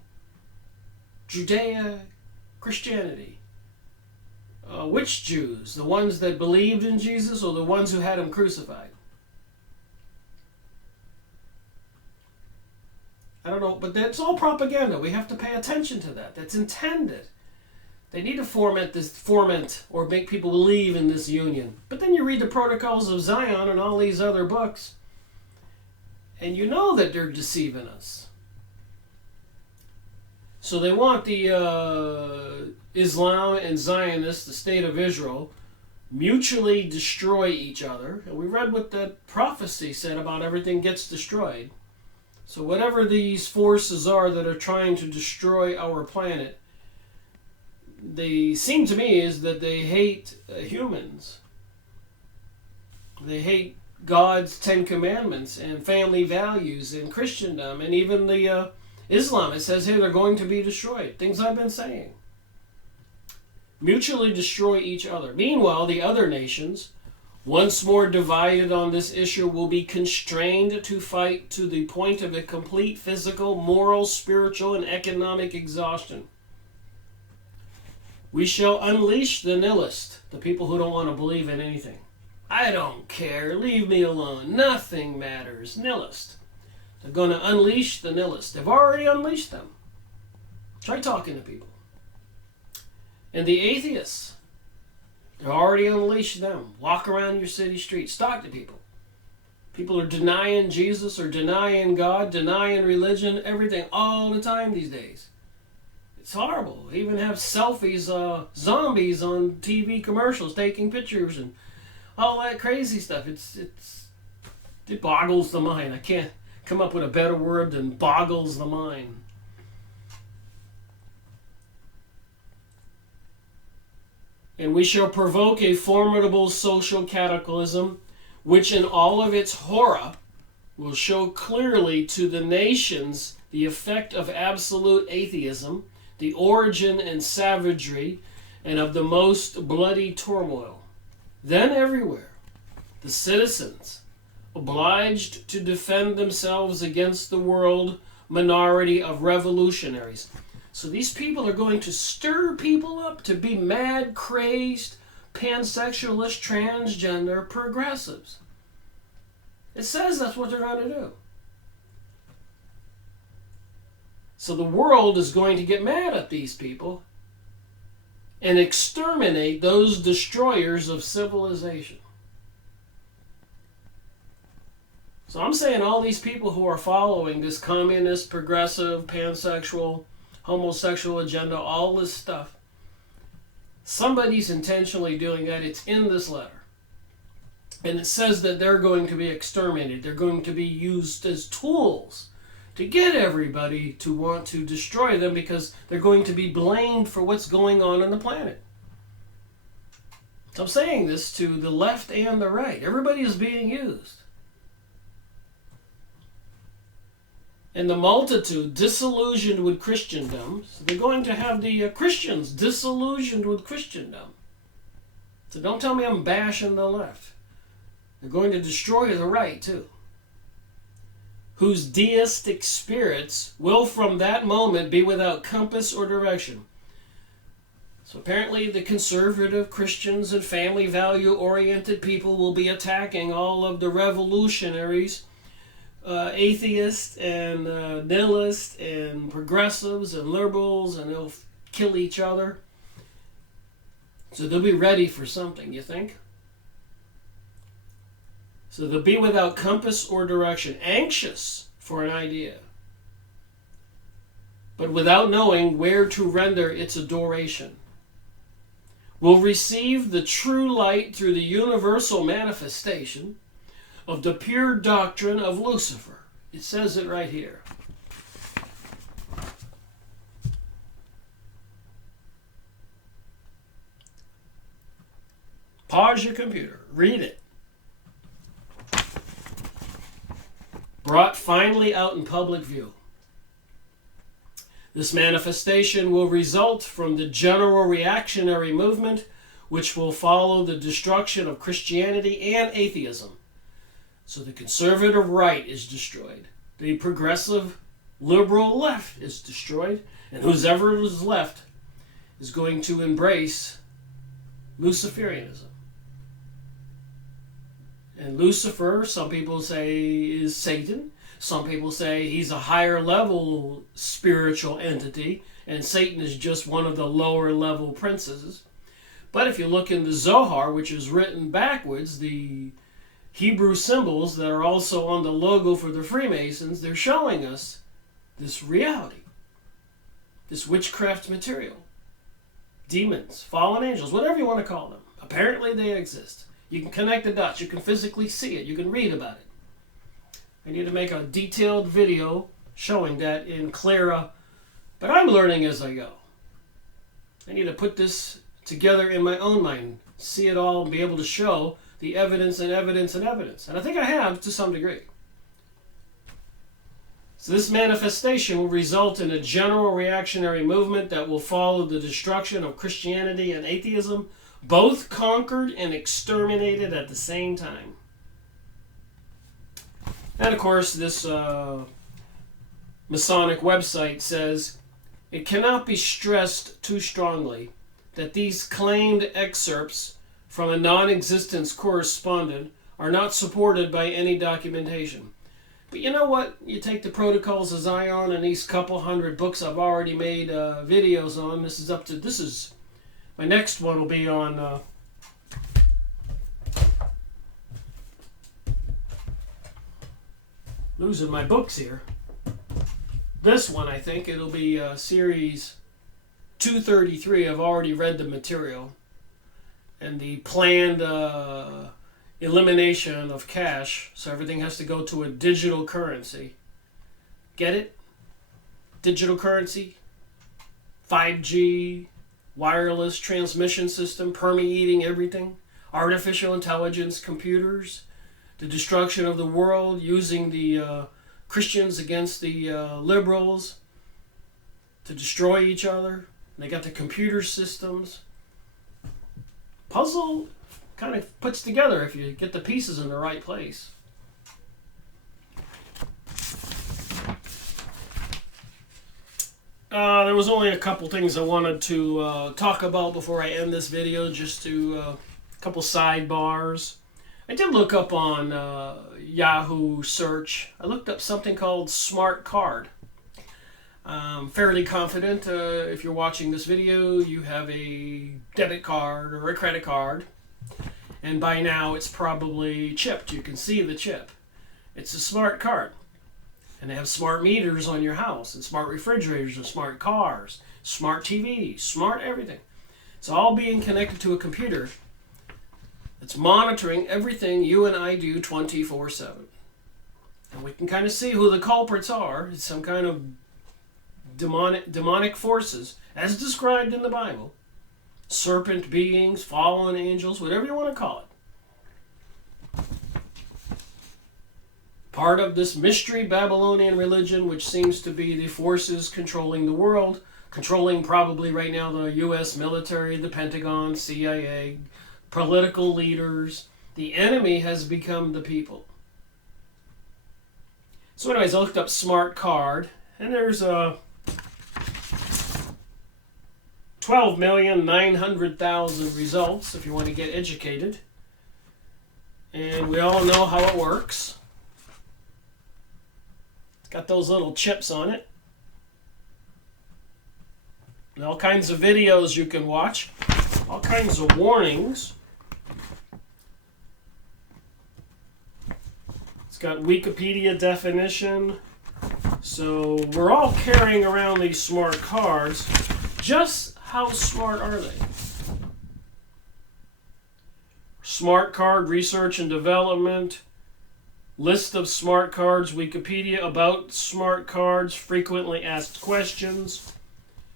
Judeo-Christianity. Which Jews? The ones that believed in Jesus or the ones who had him crucified? I don't know, but that's all propaganda. We have to pay attention to that. That's intended. They need to foment or make people believe in this union. But then you read the Protocols of Zion and all these other books, and you know that they're deceiving us. So they want the Islam and Zionists, the state of Israel, mutually destroy each other. And we read what the prophecy said about everything gets destroyed. So whatever these forces are that are trying to destroy our planet, they seem to me is that they hate humans. They hate God's Ten Commandments and family values and Christendom, and even the Islam. It says here they're going to be destroyed. Things I've been saying. Mutually destroy each other. Meanwhile, the other nations, once more divided on this issue, will be constrained to fight to the point of a complete physical, moral, spiritual, and economic exhaustion. We shall unleash the nihilist, the people who don't want to believe in anything. I don't care, leave me alone, nothing matters, nihilist. They're going to unleash the nihilist. They've already unleashed them. Try talking to people. And the atheists, they're already unleashed them. Walk around your city streets, talk to people. People are denying Jesus or denying God, denying religion, everything, all the time these days. It's horrible. They even have selfies, zombies on TV commercials, taking pictures and all that crazy stuff. It boggles the mind. I can't come up with a better word than boggles the mind. And we shall provoke a formidable social cataclysm, which in all of its horror will show clearly to the nations the effect of absolute atheism, the origin and savagery, and of the most bloody turmoil. Then everywhere, the citizens, obliged to defend themselves against the world minority of revolutionaries. So these people are going to stir people up to be mad, crazed, pansexualist, transgender progressives. It says that's what they're going to do. So the world is going to get mad at these people and exterminate those destroyers of civilization. So I'm saying all these people who are following this communist, progressive, pansexual, homosexual agenda, all this stuff, somebody's intentionally doing that. It's in this letter. And it says that they're going to be exterminated. They're going to be used as tools to get everybody to want to destroy them because they're going to be blamed for what's going on the planet. So I'm saying this to the left and the right. Everybody is being used. And the multitude disillusioned with Christendom, so they're going to have the Christians disillusioned with Christendom. So don't tell me I'm bashing the left. They're going to destroy the right too. Whose deistic spirits will from that moment be without compass or direction. So apparently the conservative Christians and family value-oriented people will be attacking all of the revolutionaries, atheists and nihilists and progressives and liberals, and they'll kill each other. So they'll be ready for something, you think? So they'll be without compass or direction, anxious for an idea, but without knowing where to render its adoration. Will receive the true light through the universal manifestation of the pure doctrine of Lucifer. It says it right here. Pause your computer. Read it. Brought finally out in public view. This manifestation will result from the general reactionary movement which will follow the destruction of Christianity and atheism. So the conservative right is destroyed. The progressive liberal left is destroyed. And whoever is left is going to embrace Luciferianism. And Lucifer, some people say, is Satan. Some people say he's a higher level spiritual entity, and Satan is just one of the lower level princes. But if you look in the Zohar, which is written backwards, the Hebrew symbols that are also on the logo for the Freemasons, they're showing us this reality, this witchcraft material. Demons, fallen angels, whatever you want to call them. Apparently they exist. You can connect the dots. You can physically see it. You can read about it. I need to make a detailed video showing that in clearer, but I'm learning as I go. I need to put this together in my own mind, see it all, and be able to show the evidence and evidence and evidence. And I think I have to some degree. So this manifestation will result in a general reactionary movement that will follow the destruction of Christianity and atheism, both conquered and exterminated at the same time. And of course, this Masonic website says, it cannot be stressed too strongly that these claimed excerpts from a non-existence correspondent are not supported by any documentation. But you know what? You take the Protocols of Zion and these couple hundred books I've already made videos on. My next one will be on losing my books here. This one, I think, it'll be series 233. I've already read the material. And the planned elimination of cash, so everything has to go to a digital currency. Get it? Digital currency, 5G, wireless transmission system, permeating everything, artificial intelligence, computers, the destruction of the world, using the Christians against the liberals to destroy each other. They got the computer systems. Puzzle kind of puts together if you get the pieces in the right place. There was only a couple things I wanted to talk about before I end this video, just to a couple sidebars. I did look up on Yahoo search. I looked up something called Smart Card. I'm fairly confident if you're watching this video, you have a debit card or a credit card. And by now it's probably chipped. You can see the chip. It's a smart card. And they have smart meters on your house, and smart refrigerators, and smart cars, smart TVs, smart everything. It's all being connected to a computer that's monitoring everything you and I do 24/7. And we can kind of see who the culprits are. It's some kind of demonic forces, as described in the Bible. Serpent beings, fallen angels, whatever you want to call it. Part of this mystery Babylonian religion, which seems to be the forces controlling the world, controlling probably right now the U.S. military, the Pentagon, CIA, political leaders. The enemy has become the people. So anyways, I looked up Smart Card, and there's a 12,900,000 results if you want to get educated. And we all know how it works. It's got those little chips on it. And all kinds of videos you can watch. All kinds of warnings. It's got Wikipedia definition. So we're all carrying around these smart cards. Just how smart are they? Smart card research and development. List of smart cards, Wikipedia, about smart cards, frequently asked questions,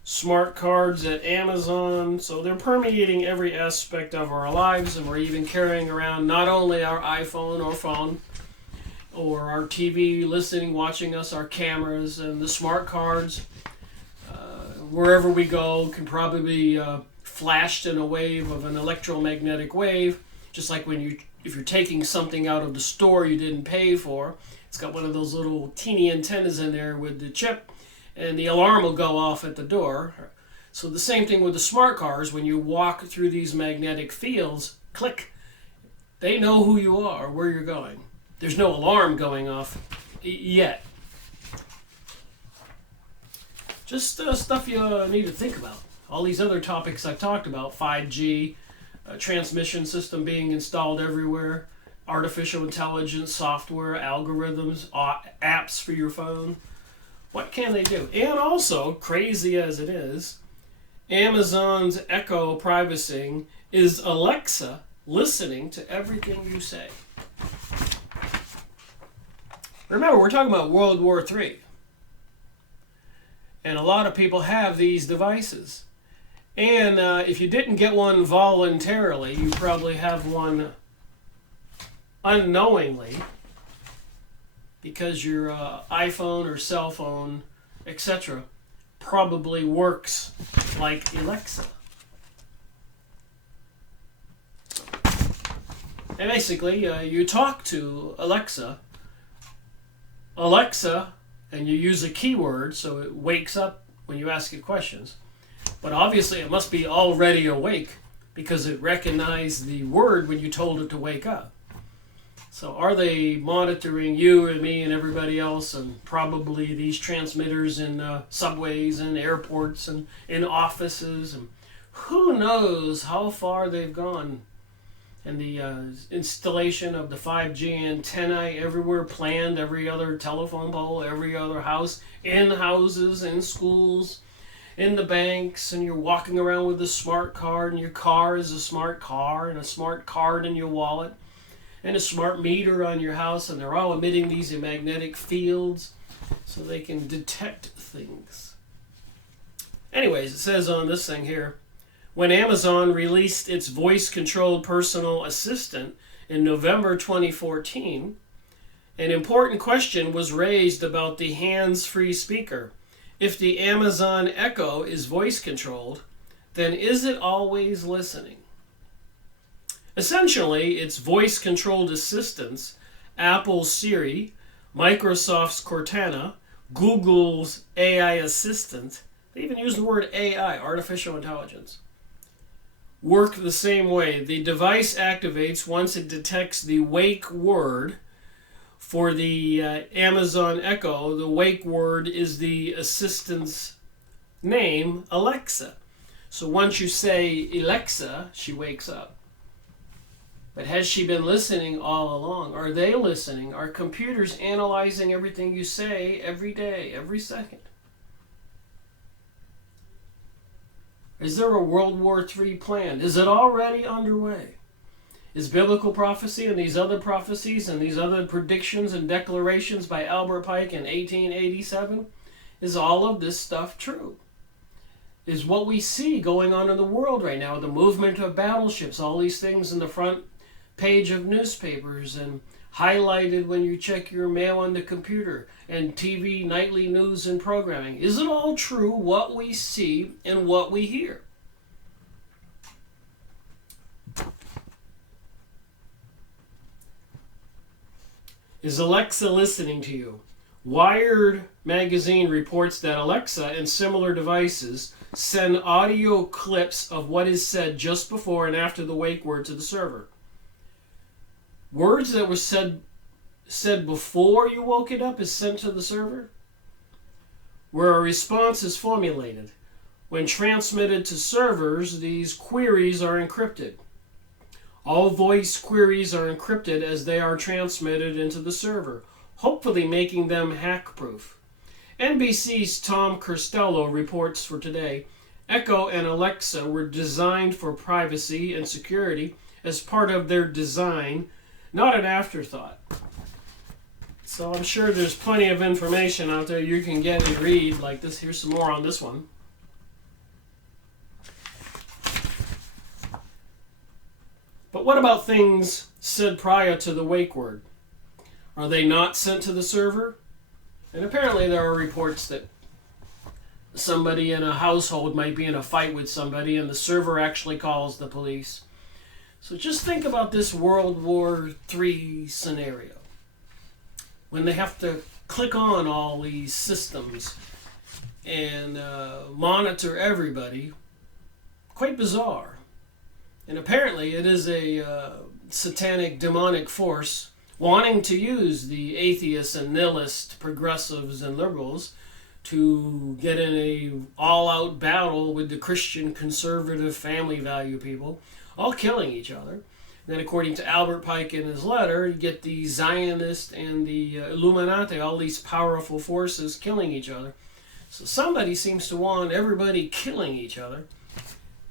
smart cards at Amazon. So they're permeating every aspect of our lives, and we're even carrying around not only our iPhone or phone or our TV, listening, watching us, our cameras, and the smart cards. Wherever we go can probably be flashed in a wave of an electromagnetic wave, just like if you're taking something out of the store you didn't pay for. It's got one of those little teeny antennas in there with the chip, and the alarm will go off at the door. So the same thing with the smart cars. When you walk through these magnetic fields, click, they know who you are, where you're going. There's no alarm going off yet. Just stuff you need to think about. All these other topics I've talked about, 5G, transmission system being installed everywhere, artificial intelligence, software, algorithms, apps for your phone. What can they do? And also, crazy as it is, Amazon's Echo privacy Is Alexa listening to everything you say? Remember, we're talking about World War III. And a lot of people have these devices. And if you didn't get one voluntarily, you probably have one unknowingly, because your iPhone or cell phone, etc., probably works like Alexa. And basically, you talk to Alexa, and you use a keyword so it wakes up when you ask it questions. But obviously it must be already awake because it recognized the word when you told it to wake up. So are they monitoring you and me and everybody else, and probably these transmitters in subways and airports and in offices, and who knows how far they've gone. And the installation of the 5G antennae everywhere planned, every other telephone pole, every other house, in houses, in schools, in the banks, and you're walking around with a smart card, and your car is a smart car, and a smart card in your wallet, and a smart meter on your house, and they're all emitting these magnetic fields so they can detect things. Anyways, it says on this thing here, when Amazon released its voice-controlled personal assistant in November 2014, an important question was raised about the hands-free speaker. If the Amazon Echo is voice-controlled, then is it always listening? Essentially, its voice-controlled assistants, Apple's Siri, Microsoft's Cortana, Google's AI assistant, they even use the word AI, artificial intelligence, work the same way. The device activates once it detects the wake word. For the Amazon Echo, the wake word is the assistant's name, Alexa. So once you say Alexa, she wakes up. But has she been listening all along? Are they listening? Are computers analyzing everything you say every day, every second? Is there a World War III planned? Is it already underway? Is biblical prophecy and these other prophecies and these other predictions and declarations by Albert Pike in 1887, is all of this stuff true? Is what we see going on in the world right now, the movement of battleships, all these things in the front page of newspapers and highlighted when you check your mail on the computer and TV nightly news and programming, is it all true what we see and what we hear? Is Alexa listening to you? Wired magazine reports that Alexa and similar devices send audio clips of what is said just before and after the wake word to the server. Words that were said before you woke it up is sent to the server, where a response is formulated. When transmitted to servers, these queries are encrypted. All voice queries are encrypted as they are transmitted into the server, hopefully making them hack-proof. NBC's Tom Costello reports for today, Echo and Alexa were designed for privacy and security as part of their design, not an afterthought. So I'm sure there's plenty of information out there you can get and read like this. Here's some more on this one. But what about things said prior to the wake word? Are they not sent to the server? And apparently there are reports that somebody in a household might be in a fight with somebody and the server actually calls the police. So just think about this World War III scenario, when they have to click on all these systems and monitor everybody. Quite bizarre. And apparently it is a satanic, demonic force wanting to use the atheists and nihilist progressives and liberals to get in a all-out battle with the Christian conservative family value people, all killing each other. Then according to Albert Pike in his letter, you get the Zionist and the Illuminati, all these powerful forces killing each other. So somebody seems to want everybody killing each other.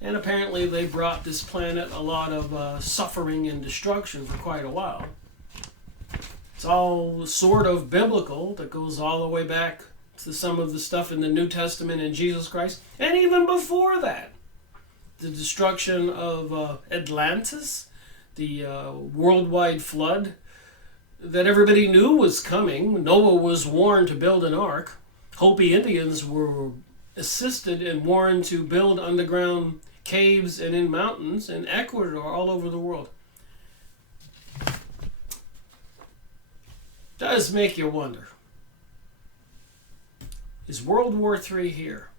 And apparently they brought this planet a lot of suffering and destruction for quite a while. It's all sort of biblical, that goes all the way back to some of the stuff in the New Testament in Jesus Christ. And even before that, the destruction of Atlantis, the worldwide flood that everybody knew was coming. Noah was warned to build an ark. Hopi Indians were assisted and warned to build underground caves and in mountains in Ecuador, all over the world. Does make you wonder, is World War III here?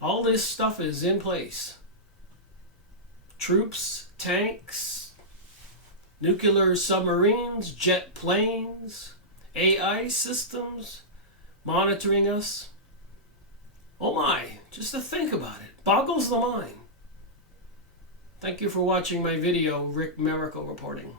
All this stuff is in place. Troops, tanks, nuclear submarines, jet planes, AI systems monitoring us. Oh my, just to think about it, boggles the mind. Thank you for watching my video, Rick Miracle reporting.